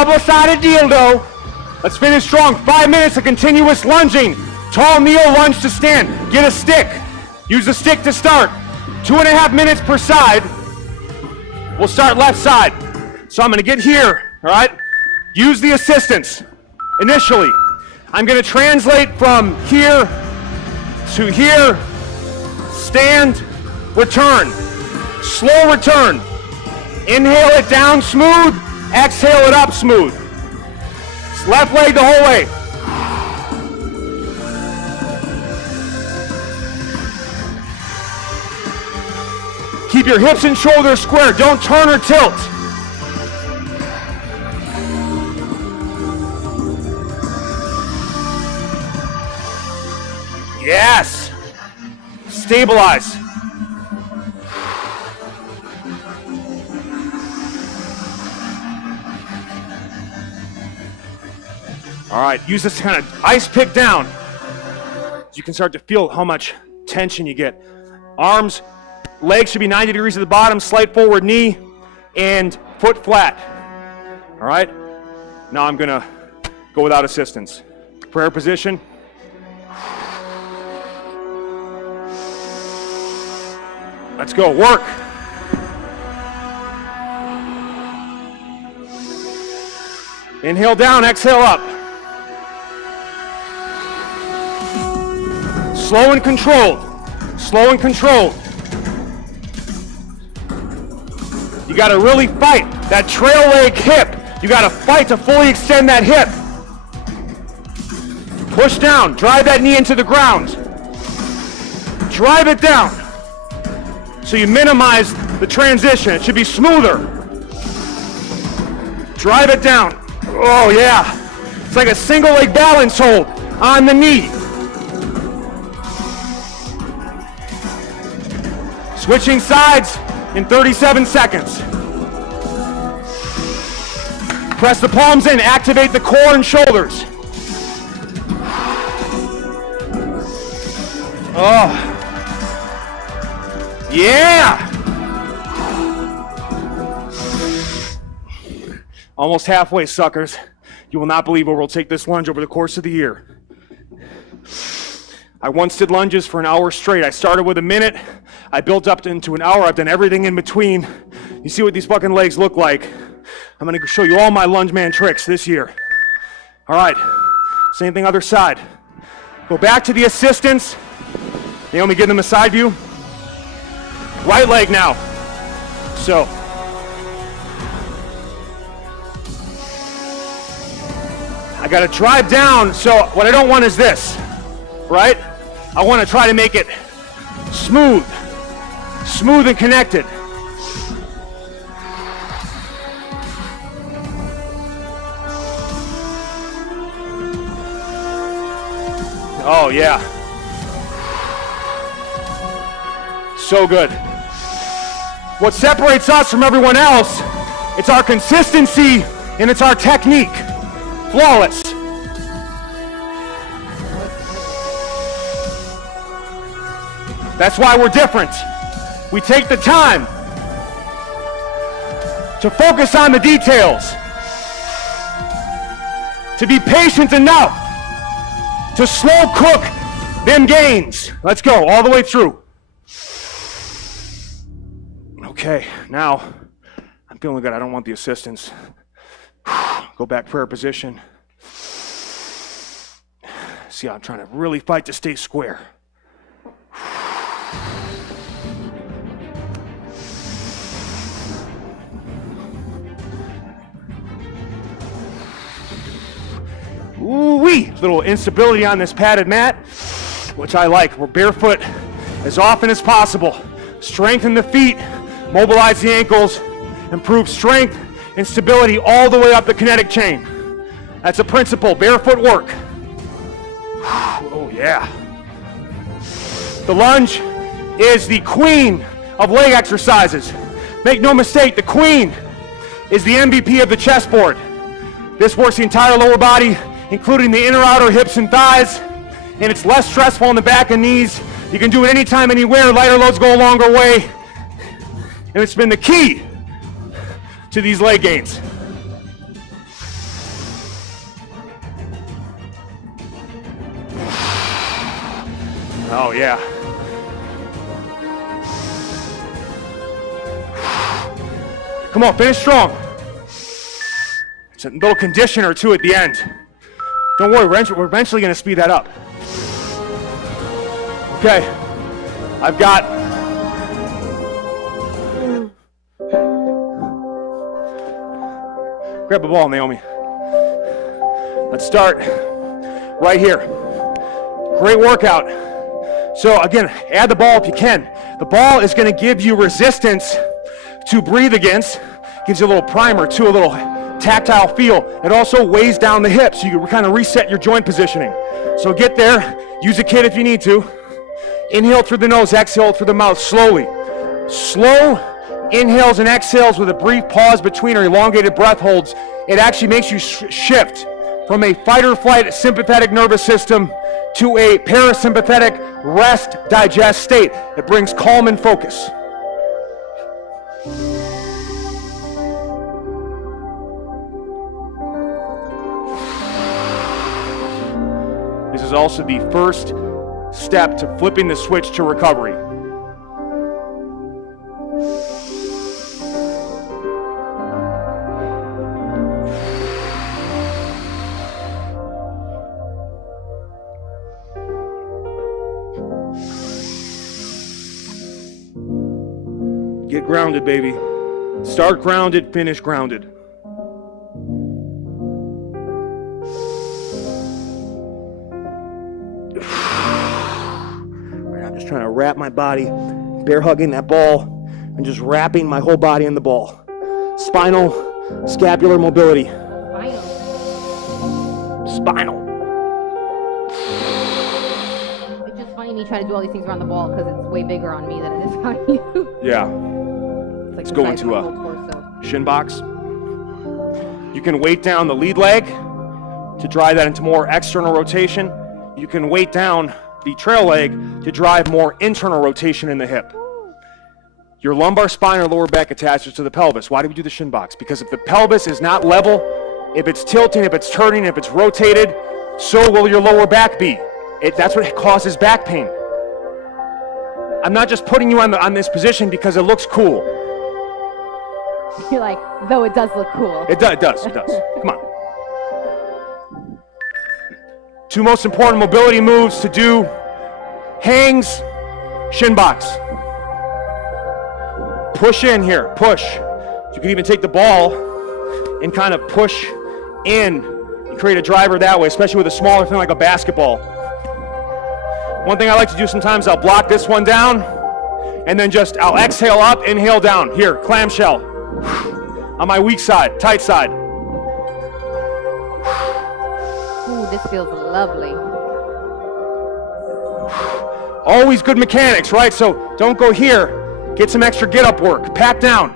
double-sided dildo. Let's finish strong. 5 minutes of continuous lunging. Tall kneel lunge to stand. Get a stick. Use the stick to start. 2.5 minutes per side. We'll start left side. So I'm gonna get here, all right? Use the assistance initially. I'm gonna translate from here to here. Stand, return. Slow return. Inhale it down smooth. Exhale it up smooth. Left leg the whole way. Keep your hips and shoulders square. Don't turn or tilt. Yes. Stabilize. All right, use this kind of ice pick down. You can start to feel how much tension you get. Arms, legs should be 90 degrees at the bottom, slight forward knee, and foot flat. All right, now I'm gonna go without assistance. Prayer position. Let's go, work. Inhale down, exhale up. Slow and controlled. Slow and controlled. You gotta really fight that trail leg hip. You gotta fight to fully extend that hip. Push down, drive that knee into the ground. Drive it down. So you minimize the transition. It should be smoother. Drive it down. Oh yeah. It's like a single leg balance hold on the knee. Switching sides in 37 seconds. Press the palms in, activate the core and shoulders. Oh. Yeah! Almost halfway, suckers. You will not believe where we'll take this lunge over the course of the year. I once did lunges for an hour straight. I started with a minute. I built up into an hour. I've done everything in between. You see what these fucking legs look like. I'm gonna show you all my lunge man tricks this year. All right, same thing other side. Go back to the assistants. Naomi, give them a side view. Right leg now. So. I gotta drive down, so what I don't want is this, right? I wanna try to make it smooth and connected. Oh yeah. So good. What separates us from everyone else, it's our consistency and it's our technique. Flawless. That's why we're different. We take the time to focus on the details, to be patient enough to slow cook them gains. Let's go all the way through. Okay, now I'm feeling good. I don't want the assistance. Go back prayer position. See, I'm trying to really fight to stay square. Ooh-wee! Little instability on this padded mat, which I like. We're barefoot as often as possible. Strengthen the feet, mobilize the ankles, improve strength and stability all the way up the kinetic chain. That's a principle, barefoot work. Oh yeah. The lunge is the queen of leg exercises. Make no mistake, the queen is the MVP of the chessboard. This works the entire lower body, including the inner outer hips and thighs, and it's less stressful on the back and knees. You can do it anytime, anywhere. Lighter loads go a longer way. And it's been the key to these leg gains. Oh, yeah. Come on, finish strong. It's a little conditioner, too, at the end. Don't worry, we're eventually going to speed that up. Okay. I've got... Grab the ball, Naomi. Let's start right here. Great workout. So again, add the ball if you can. The ball is going to give you resistance to breathe against. Gives you a little primer too, a little tactile feel. It also weighs down the hips, so you can kind of reset your joint positioning. So get there, use a kit if you need to. Inhale through the nose, exhale through the mouth, slowly. Slow inhales and exhales with a brief pause between or elongated breath holds. It actually makes you shift from a fight or flight sympathetic nervous system to a parasympathetic rest digest state. It brings calm and focus. This is also the first step to flipping the switch to recovery. Get grounded, baby. Start grounded, finish grounded. Right, I'm just trying to wrap my body, bear hugging that ball, and just wrapping my whole body in the ball. Spinal, scapular mobility. Spinal. It's just funny me trying to do all these things around the ball because it's way bigger on me than it is on you. Yeah. Like Let's go into a shin box. You can weight down the lead leg to drive that into more external rotation. You can weight down the trail leg to drive more internal rotation in the hip. Your lumbar spine or lower back attaches to the pelvis. Why do we do the shin box? Because if the pelvis is not level, if it's tilting, if it's turning, if it's rotated, so will your lower back be. That's what causes back pain. I'm not just putting you on this position because it looks cool. You're like, though it does look cool. It does. Come on. Two most important mobility moves to do: hangs, shin box. Push in here, push. You can even take the ball and kind of push in and create a driver that way, especially with a smaller thing like a basketball. One thing I like to do sometimes, I'll block this one down and then I'll exhale up, inhale down. Here, clamshell. On my weak side, tight side. Ooh, this feels lovely. Always good mechanics, right? So don't go here. Get some extra get up work. Pack down.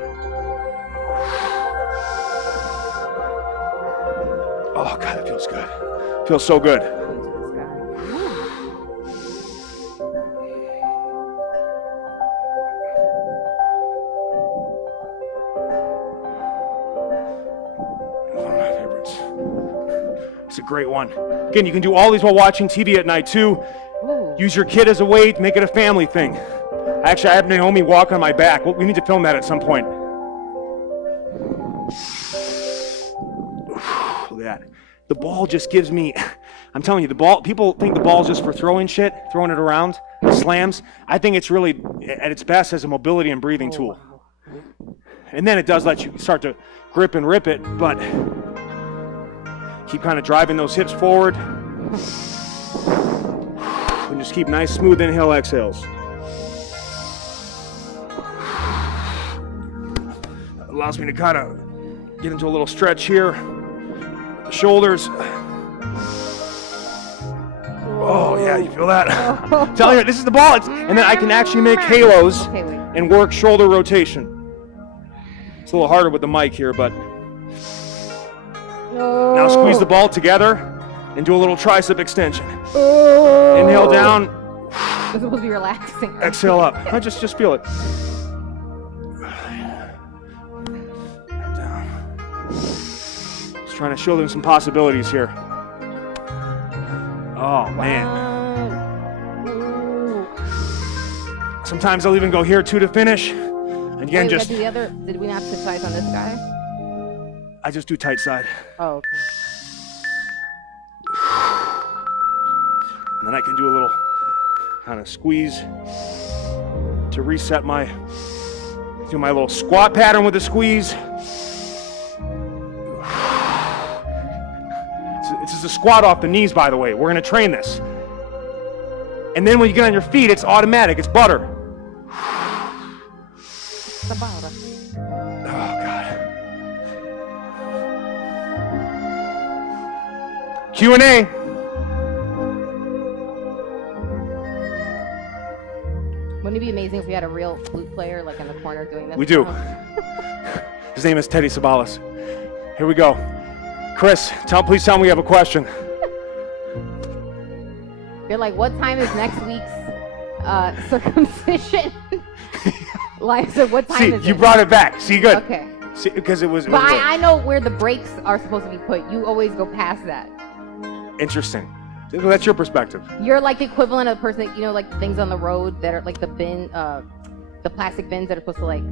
Oh God, it feels good. Feels so good. It's a great one. Again, you can do all these while watching TV at night too. Ooh. Use your kid as a weight, make it a family thing. Actually, I have Naomi walk on my back. We need to film that at some point. Look at that. The ball just gives me, I'm telling you, the ball, people think the ball is just for throwing shit, throwing it around, slams. I think it's really at its best as a mobility and breathing tool. And then it does let you start to grip and rip it, but keep kind of driving those hips forward. And just keep nice, smooth inhale, exhales. That allows me to kind of get into a little stretch here. The shoulders. Oh, yeah, you feel that? Tell you, this is the ball. And then I can actually make halos and work shoulder rotation. It's a little harder with the mic here, but now squeeze the ball together and do a little tricep extension. Inhale down. It's supposed to be relaxing. Exhale up. Just feel it. Down. Just trying to show them some possibilities here. Oh man. Sometimes I'll even go here 2 to finish. And again, just do the other. Did we not switch sides on this guy? I just do tight side. Oh, okay. And then I can do a little kind of squeeze to reset do my little squat pattern with a squeeze. This is a squat off the knees, by the way. We're gonna train this. And then when you get on your feet, it's automatic, it's butter. The butter. Oh, God. Q&A. Wouldn't it be amazing if we had a real flute player like in the corner doing this? We do. His name is Teddy Sabalas. Here we go. Chris, please tell me you have a question. You're like, what time is next week's circumcision? Like, so what time is it? See, you brought it back. See, good. Okay. See, because it was. But I know where the breaks are supposed to be put. You always go past that. Interesting. That's your perspective. You're like the equivalent of the person, you know, like the things on the road that are like the bin, the plastic bins that are supposed to like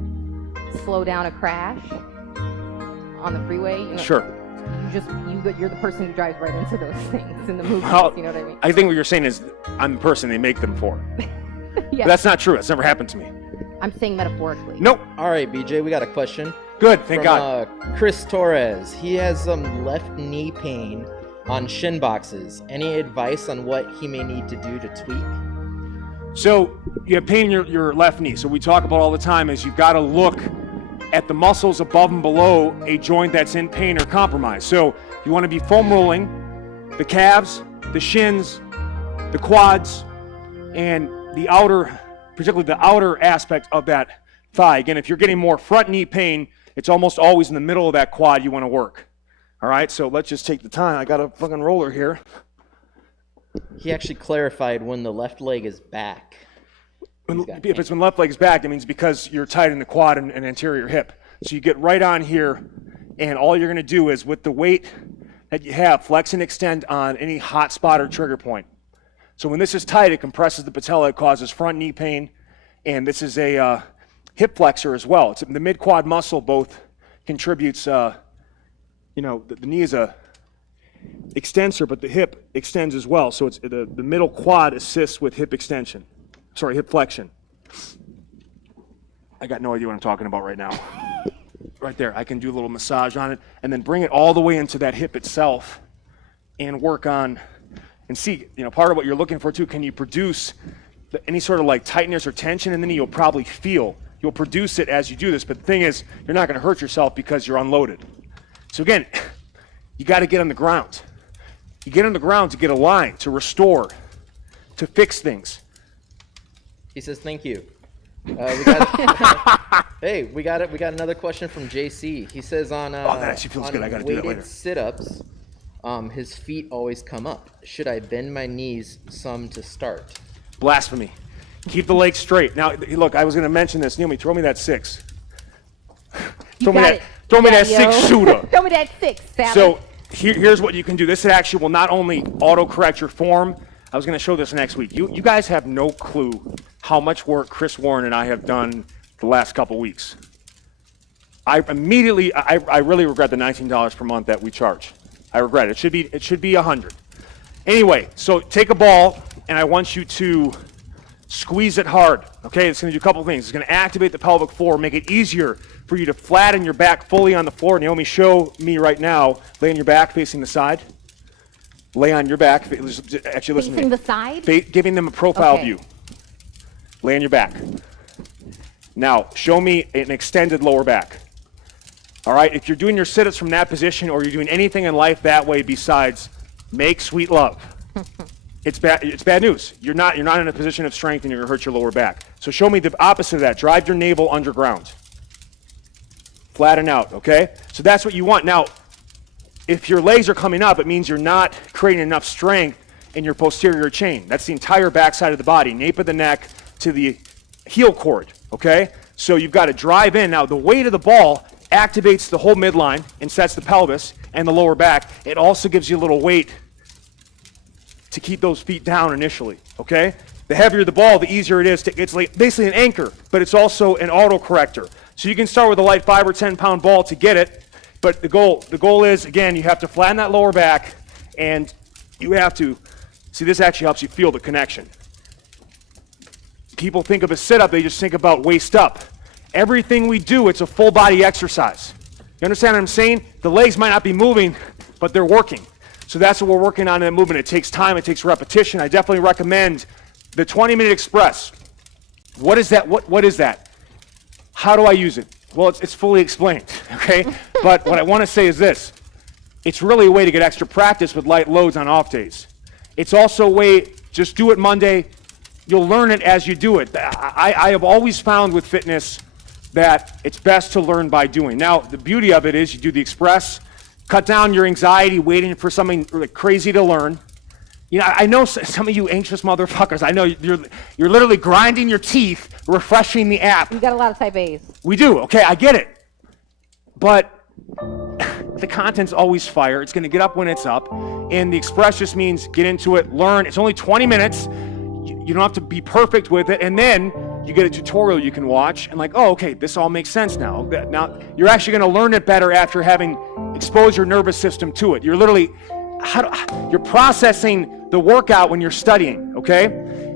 slow down a crash on the freeway. You know? Sure. You're the person who drives right into those things in the movies. Well, you know what I mean? I think what you're saying is I'm the person they make them for. Yeah. But that's not true. That's never happened to me. I'm saying metaphorically. Nope. All right, BJ, we got a question. Good. Thank from, God. Chris Torres. He has some left knee pain on shin boxes. Any advice on what he may need to do to tweak? So you have pain in your left knee. So we talk about all the time is you've got to look at the muscles above and below a joint that's in pain or compromised. So you want to be foam rolling the calves, the shins, the quads, and the outer, particularly the outer aspect of that thigh. Again, if you're getting more front knee pain, it's almost always in the middle of that quad you want to work. All right, so let's just take the time. I got a fucking roller here. He actually clarified when the left leg is back. If it's when left leg's back, it means because you're tight in the quad and anterior hip. So you get right on here, and all you're going to do is with the weight that you have, flex and extend on any hot spot or trigger point. So when this is tight, it compresses the patella, it causes front knee pain, and this is a hip flexor as well. It's the mid-quad muscle both contributes, the knee is a extensor, but the hip extends as well. So it's the middle quad assists with hip extension. Sorry, hip flexion. I got no idea what I'm talking about right now. Right there, I can do a little massage on it and then bring it all the way into that hip itself and work on and see, part of what you're looking for too, can you produce any sort of like tightness or tension in the knee? You'll probably you'll produce it as you do this, but the thing is, you're not gonna hurt yourself because you're unloaded. So again, you gotta get on the ground. You get on the ground to get aligned, to restore, to fix things. He says, thank you. Hey, we got it. We got another question from JC. He says that actually feels good. I gotta do that later. Sit-ups, his feet always come up. Should I bend my knees some to start? Blasphemy. Keep the legs straight. Now, look, I was gonna mention this. Naomi, throw me that 6. Throw me that 6 shooter. Throw me that 6, Sally. So here's what you can do. This actually will not only auto-correct your form. I was going to show this next week. You guys have no clue how much work Chris Warren and I have done the last couple weeks. I really regret the $19 per month that we charge. I regret it. It should be $100. Anyway, so take a ball and I want you to squeeze it hard. Okay, it's going to do a couple things. It's going to activate the pelvic floor, make it easier for you to flatten your back fully on the floor. Naomi, show me right now. Lay on your back facing the side. Lay on your back. Actually, listen facing to me. the side? Giving them a profile Okay. view. Lay on your back. Now, show me an extended lower back. All right, if you're doing your sit-ups from that position or you're doing anything in life that way besides make sweet love, it's bad news. You're not in a position of strength and you're going to hurt your lower back. So show me the opposite of that. Drive your navel underground. Flatten out, okay? So that's what you want. Now, if your legs are coming up, it means you're not creating enough strength in your posterior chain. That's the entire backside of the body, nape of the neck to the heel cord, okay? So you've got to drive in. Now, the weight of the ball activates the whole midline and sets the pelvis and the lower back. It also gives you a little weight to keep those feet down initially, okay? The heavier the ball, the easier it is to, it's like basically an anchor, but it's also an auto-corrector. So you can start with a light 5 or 10 pound ball to get it, but the goal is, again, you have to flatten that lower back, and you have to, see, this actually helps you feel the connection. People think of a sit-up, they just think about waist up. Everything we do, it's a full body exercise. You understand what I'm saying? The legs might not be moving, but they're working. So that's what we're working on in the movement. It takes time, it takes repetition. I definitely recommend the 20-minute express. What is that? What is that? How do I use it? Well, it's fully explained, okay? But what I want to say is this. It's really a way to get extra practice with light loads on off days. It's also a way, just do it Monday. You'll learn it as you do it. I have always found with fitness that it's best to learn by doing. Now, the beauty of it is you do the express, cut down your anxiety waiting for something really crazy to learn. You know, I know some of you anxious motherfuckers, I know you're literally grinding your teeth, refreshing the app. We got a lot of type A's. We do, okay, I get it. But the content's always fire. It's gonna get up when it's up. And the express just means get into it, learn. It's only 20 minutes. You don't have to be perfect with it. And then you get a tutorial you can watch and like, oh, okay, this all makes sense now. Now, you're actually gonna learn it better after having exposed your nervous system to it. You're literally, you're processing the workout when you're studying, okay?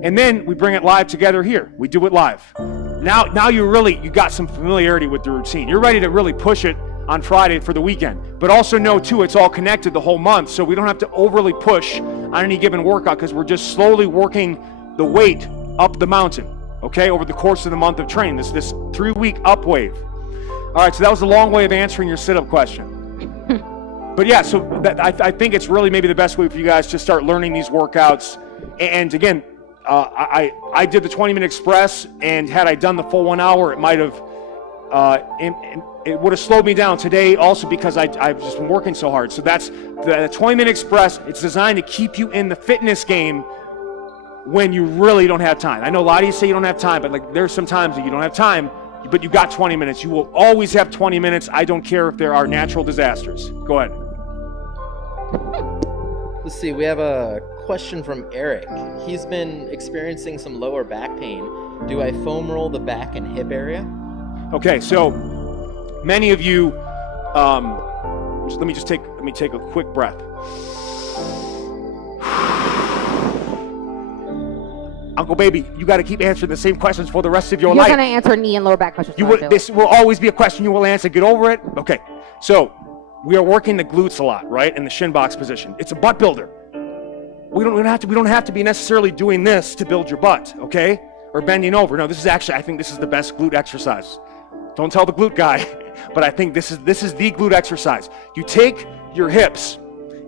And then we bring it live together here. We do it live. Now you got some familiarity with the routine. You're ready to really push it on Friday for the weekend. But also know too, it's all connected the whole month, so we don't have to overly push on any given workout because we're just slowly working the weight up the mountain, okay, over the course of the month of training, this 3-week up wave. All right, so that was a long way of answering your sit-up question. But yeah, so I think it's really maybe the best way for you guys to start learning these workouts. And again, I did the 20-minute express, and had I done the full 1 hour, it might have, it would have slowed me down today also because I've just been working so hard. So that's the 20-minute express. It's designed to keep you in the fitness game when you really don't have time. I know a lot of you say you don't have time, but like there's some times that you don't have time, but you got 20 minutes. You will always have 20 minutes. I don't care if there are natural disasters. Go ahead. Let's see, we have a question from Eric. He's been experiencing some lower back pain. Do I foam roll the back and hip area? Okay, so many of you, let me take a quick breath. Uncle Baby, you got to keep answering the same questions for the rest of your life. You're going to answer knee and lower back questions. This will always be a question you will answer. Get over it. Okay, so we are working the glutes a lot, right, in the shin box position. It's a butt builder. We don't have to be necessarily doing this to build your butt, okay, or bending over. No, this is actually, I think this is the best glute exercise. Don't tell the glute guy, but I think this is the glute exercise. You take your hips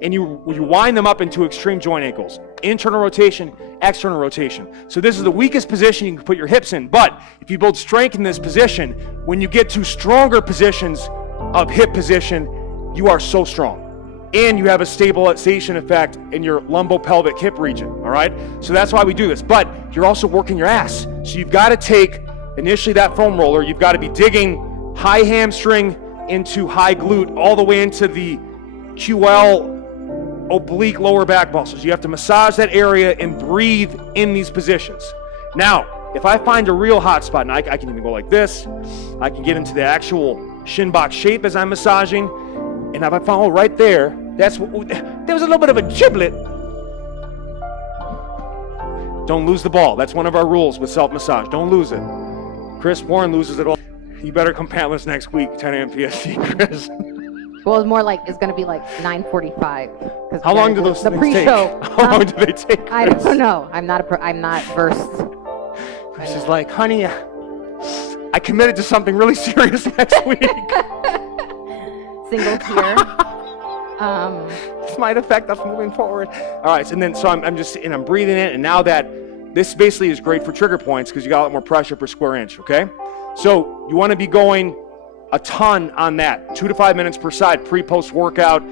and you wind them up into extreme joint angles. Internal rotation, external rotation. So this is the weakest position you can put your hips in, but if you build strength in this position, when you get to stronger positions of hip position, you are so strong. And you have a stabilization effect in your lumbopelvic hip region, all right? So that's why we do this, but you're also working your ass. So you've got to take, initially that foam roller, you've got to be digging high hamstring into high glute, all the way into the QL oblique lower back muscles. You have to massage that area and breathe in these positions. Now, if I find a real hot spot, and I can even go like this, I can get into the actual shin box shape as I'm massaging, and if I found, oh, right there, there was a little bit of a giblet. Don't lose the ball. That's one of our rules with self-massage. Don't lose it. Chris Warren loses it all. You better come pantless next week, 10 a.m. PST, Chris. Well, it's more like, it's going to be like 9:45. How long do those things take? The pre-show. How long do they take, Chris? I don't know. I'm not versed. Chris is like, honey, I committed to something really serious next week. Single tear. This might affect us moving forward. All right, and then so I'm breathing in, and now that this basically is great for trigger points because you got a lot more pressure per square inch, okay? So you want to be going a ton on that, 2 to 5 minutes per side, pre-post workout.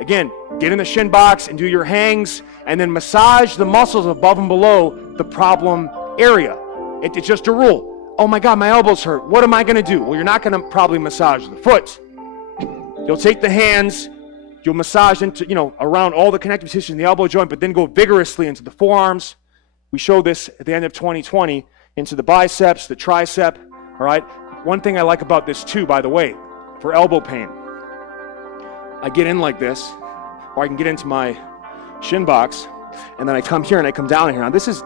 Again, get in the shin box and do your hangs, and then massage the muscles above and below the problem area. It's just a rule. Oh my God, my elbows hurt. What am I going to do? Well, you're not going to probably massage the foot. You'll take the hands, you'll massage into, around all the connective tissue in the elbow joint, but then go vigorously into the forearms, We showed this at the end of 2020 into the biceps, the tricep, all right? One thing I like about this too, by the way, for elbow pain, I get in like this, or I can get into my shin box, and then I come here and I come down here. Now this is,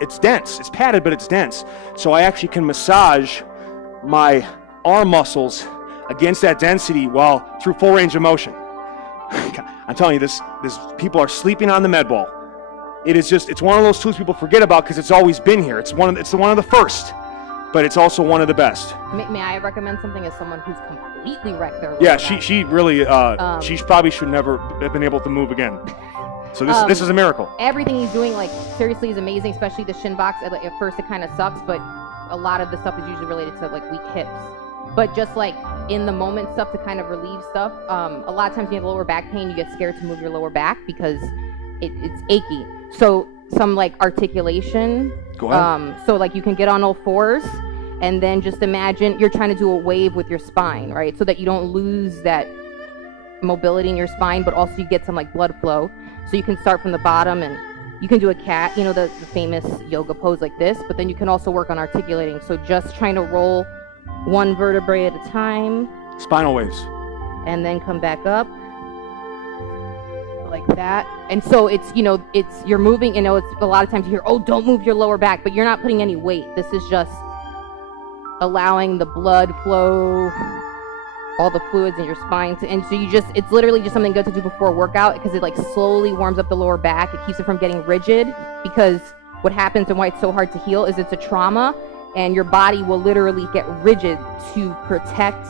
it's dense, it's padded, but it's dense. So I actually can massage my arm muscles against that density while through full range of motion. I'm telling you, this people are sleeping on the med ball. It is just, it's one of those tools people forget about because it's always been here. It's one of the first, but it's also one of the best. May I recommend something as someone who's completely wrecked their lower Yeah, back? she really, she probably should never have been able to move again. So this is a miracle. Everything he's doing, like, seriously is amazing, especially the shin box. At first it kind of sucks, but a lot of the stuff is usually related to, like, weak hips. But just, like, in the moment stuff to kind of relieve stuff, a lot of times when you have lower back pain, you get scared to move your lower back because it's achy. So some, like, articulation. Go ahead. So, like, you can get on all fours, and then just imagine you're trying to do a wave with your spine, right? So that you don't lose that mobility in your spine, but also you get some, like, blood flow. So you can start from the bottom, and you can do a cat, you know, the famous yoga pose like this, but then you can also work on articulating. So just trying to roll one vertebrae at a time. Spinal waves. And then come back up like that. And so it's, you know, you're moving, you know, it's a lot of times you hear, oh, don't move your lower back, but you're not putting any weight. This is just allowing the blood flow, all the fluids in your spine and so it's literally just something good to do before a workout because it, like, slowly warms up the lower back. It keeps it from getting rigid, because what happens and why it's so hard to heal is it's a trauma, and your body will literally get rigid to protect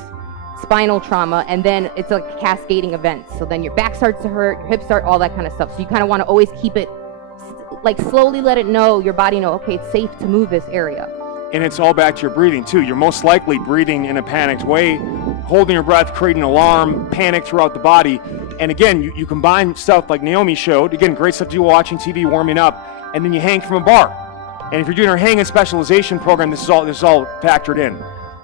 spinal trauma, and then it's like a cascading event. So then your back starts to hurt, your hips start, all that kind of stuff. So you kind of want to always keep it, like, slowly let it know, your body know, okay, it's safe to move this area. And it's all back to your breathing too. You're most likely breathing in a panicked way, holding your breath, creating alarm, panic throughout the body. And again, you combine stuff like Naomi showed, again, great stuff to do watching TV, warming up, and then you hang from a bar. And if you're doing our hang and specialization program, this is all factored in.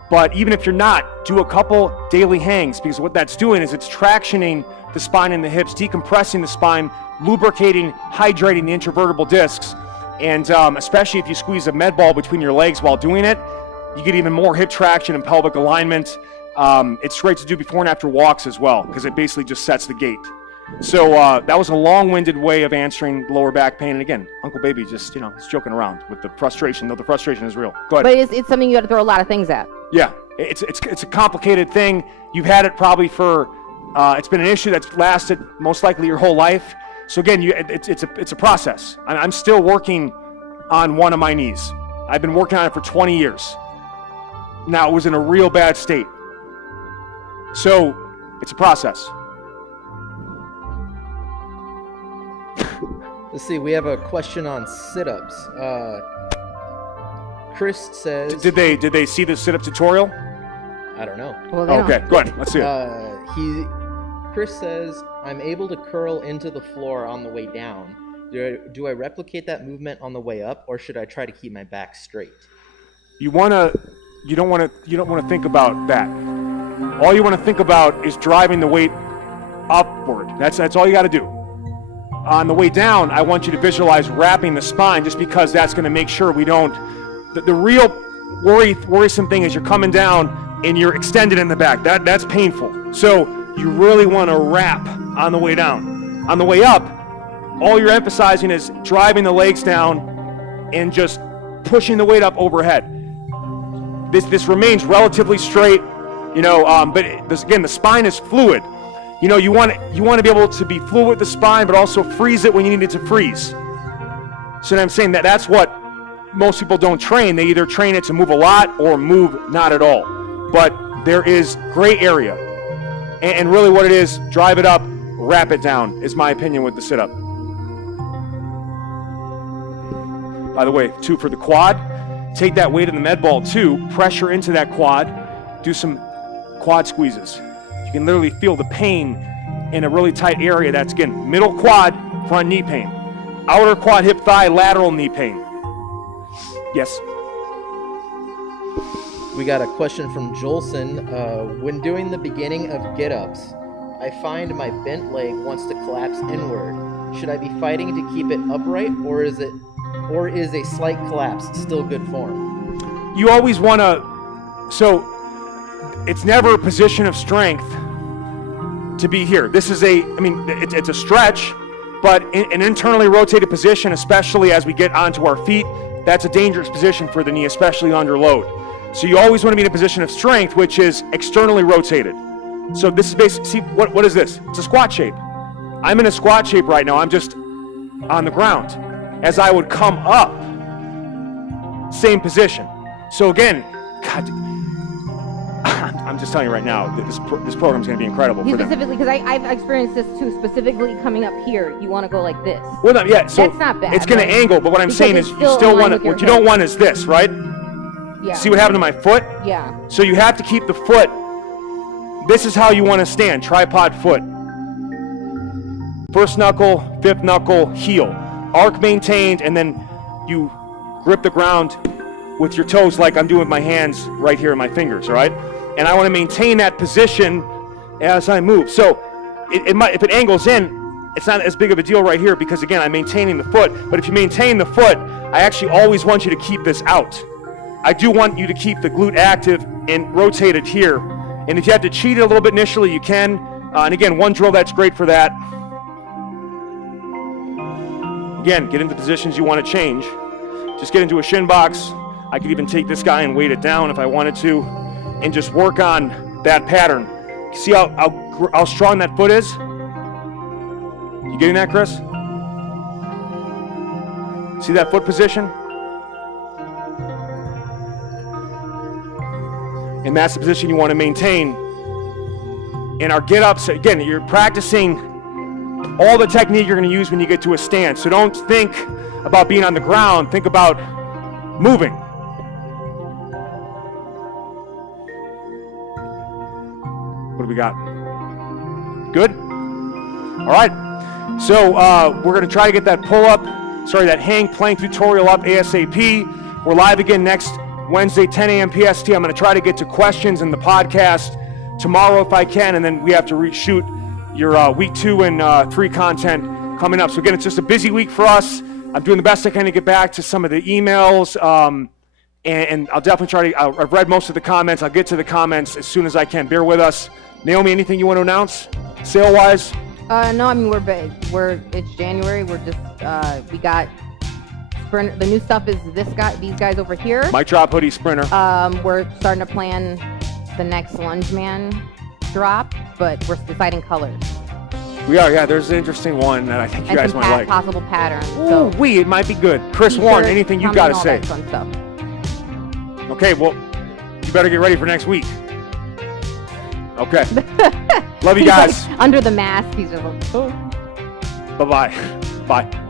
But even if you're not, do a couple daily hangs, because what that's doing is it's tractioning the spine and the hips, decompressing the spine, lubricating, hydrating the intervertebral discs. And especially if you squeeze a med ball between your legs while doing it, you get even more hip traction and pelvic alignment. It's great to do before and after walks as well, because it basically just sets the gait. So that was a long-winded way of answering lower back pain. And again, Uncle Baby just, you know, he's joking around with the frustration, though the frustration is real. Go ahead. But it's something you got to throw a lot of things at. Yeah, it's a complicated thing. You've had it probably for, it's been an issue that's lasted most likely your whole life. So again, it's a process. I'm still working on one of my knees. I've been working on it for 20 years. Now, it was in a real bad state. So it's a process. Let's see, we have a question on sit-ups. Chris says... Did they see the sit-up tutorial? I don't know. Well, Okay, go ahead. Let's see it. Chris says, I'm able to curl into the floor on the way down. Do I replicate that movement on the way up, or should I try to keep my back straight? You don't want to think about that. All you want to think about is driving the weight upward. That's all you got to do. On the way down, I want you to visualize wrapping the spine, just because that's going to make sure we don't. The real worrisome thing is you're coming down and you're extended in the back. That's painful. So you really want to wrap on the way down. On the way up, all you're emphasizing is driving the legs down and just pushing the weight up overhead. This remains relatively straight, you know, but again, the spine is fluid. You know, you want to be able to be fluid with the spine, but also freeze it when you need it to freeze. So I'm saying that's what most people don't train. They either train it to move a lot or move not at all. But there is gray area. And really what it is, drive it up, wrap it down, is my opinion with the sit-up. By the way, too, for the quad, take that weight in the med ball too, pressure into that quad, do some quad squeezes. You can literally feel the pain in a really tight area. That's, again, middle quad, front knee pain. Outer quad, hip, thigh, lateral knee pain. Yes? We got a question from Jolson. When doing the beginning of get-ups, I find my bent leg wants to collapse inward. Should I be fighting to keep it upright, or is or is a slight collapse still good form? You always want to, so it's never a position of strength to be here. This is it's a stretch, but in an internally rotated position, especially as we get onto our feet, that's a dangerous position for the knee, especially under load. So you always want to be in a position of strength, which is externally rotated. So this is basically, see, what is this? It's a squat shape. I'm in a squat shape right now. I'm just on the ground. As I would come up, same position. So again, God, I'm just telling you right now, this program is going to be incredible for them. Specifically, because I've experienced this too, specifically coming up here, you want to go like this. Well, no, yeah, so that's not bad. it's going to angle, but what I'm Because saying it's is you still still in line want to, with your what you don't hip. want is this, right? Yeah. See what happened to my foot? Yeah. So you have to keep the foot, this is how you want to stand, tripod foot. First knuckle, fifth knuckle, heel. Arc maintained, and then you grip the ground with your toes like I'm doing with my hands right here in my fingers, all right? And I want to maintain that position as I move. So it might, if it angles in, it's not as big of a deal right here because again, I'm maintaining the foot. But if you maintain the foot, I actually always want you to keep this out. I do want you to keep the glute active and rotated here. And if you have to cheat it a little bit initially, you can. And again, one drill that's great for that. Again, get into positions you want to change. Just get into a shin box. I could even take this guy and weight it down if I wanted to, and just work on that pattern. See how strong that foot is? You getting that, Chris? See that foot position? And that's the position you want to maintain. In our get-ups, again, you're practicing all the technique you're going to use when you get to a stance. So don't think about being on the ground. Think about moving. What do we got? Good? All right. So we're going to try to get that that hang plank tutorial up ASAP. We're live again next Wednesday, 10 a.m. PST. I'm going to try to get to questions in the podcast tomorrow if I can, and then we have to reshoot your week 2 and 3 content coming up. So again, it's just a busy week for us. I'm doing the best I can to get back to some of the emails, and I'll definitely try to, I've read most of the comments. I'll get to the comments as soon as I can. Bear with us. Naomi, anything you want to announce, sale-wise? No, I mean, it's January. We're just, we got Sprinter. The new stuff is these guys over here. Mic drop hoodie Sprinter. We're starting to plan the next Lunge Man drop, but we're deciding colors. We are, yeah. There's an interesting one that I think you guys might like. Possible patterns. Ooh, it might be good. Chris Warren, anything you've got to say? Fun stuff. Okay, well, you better get ready for next week. Okay. Love you guys. Like, under the mask, he's just like, oh. Bye-bye. Bye.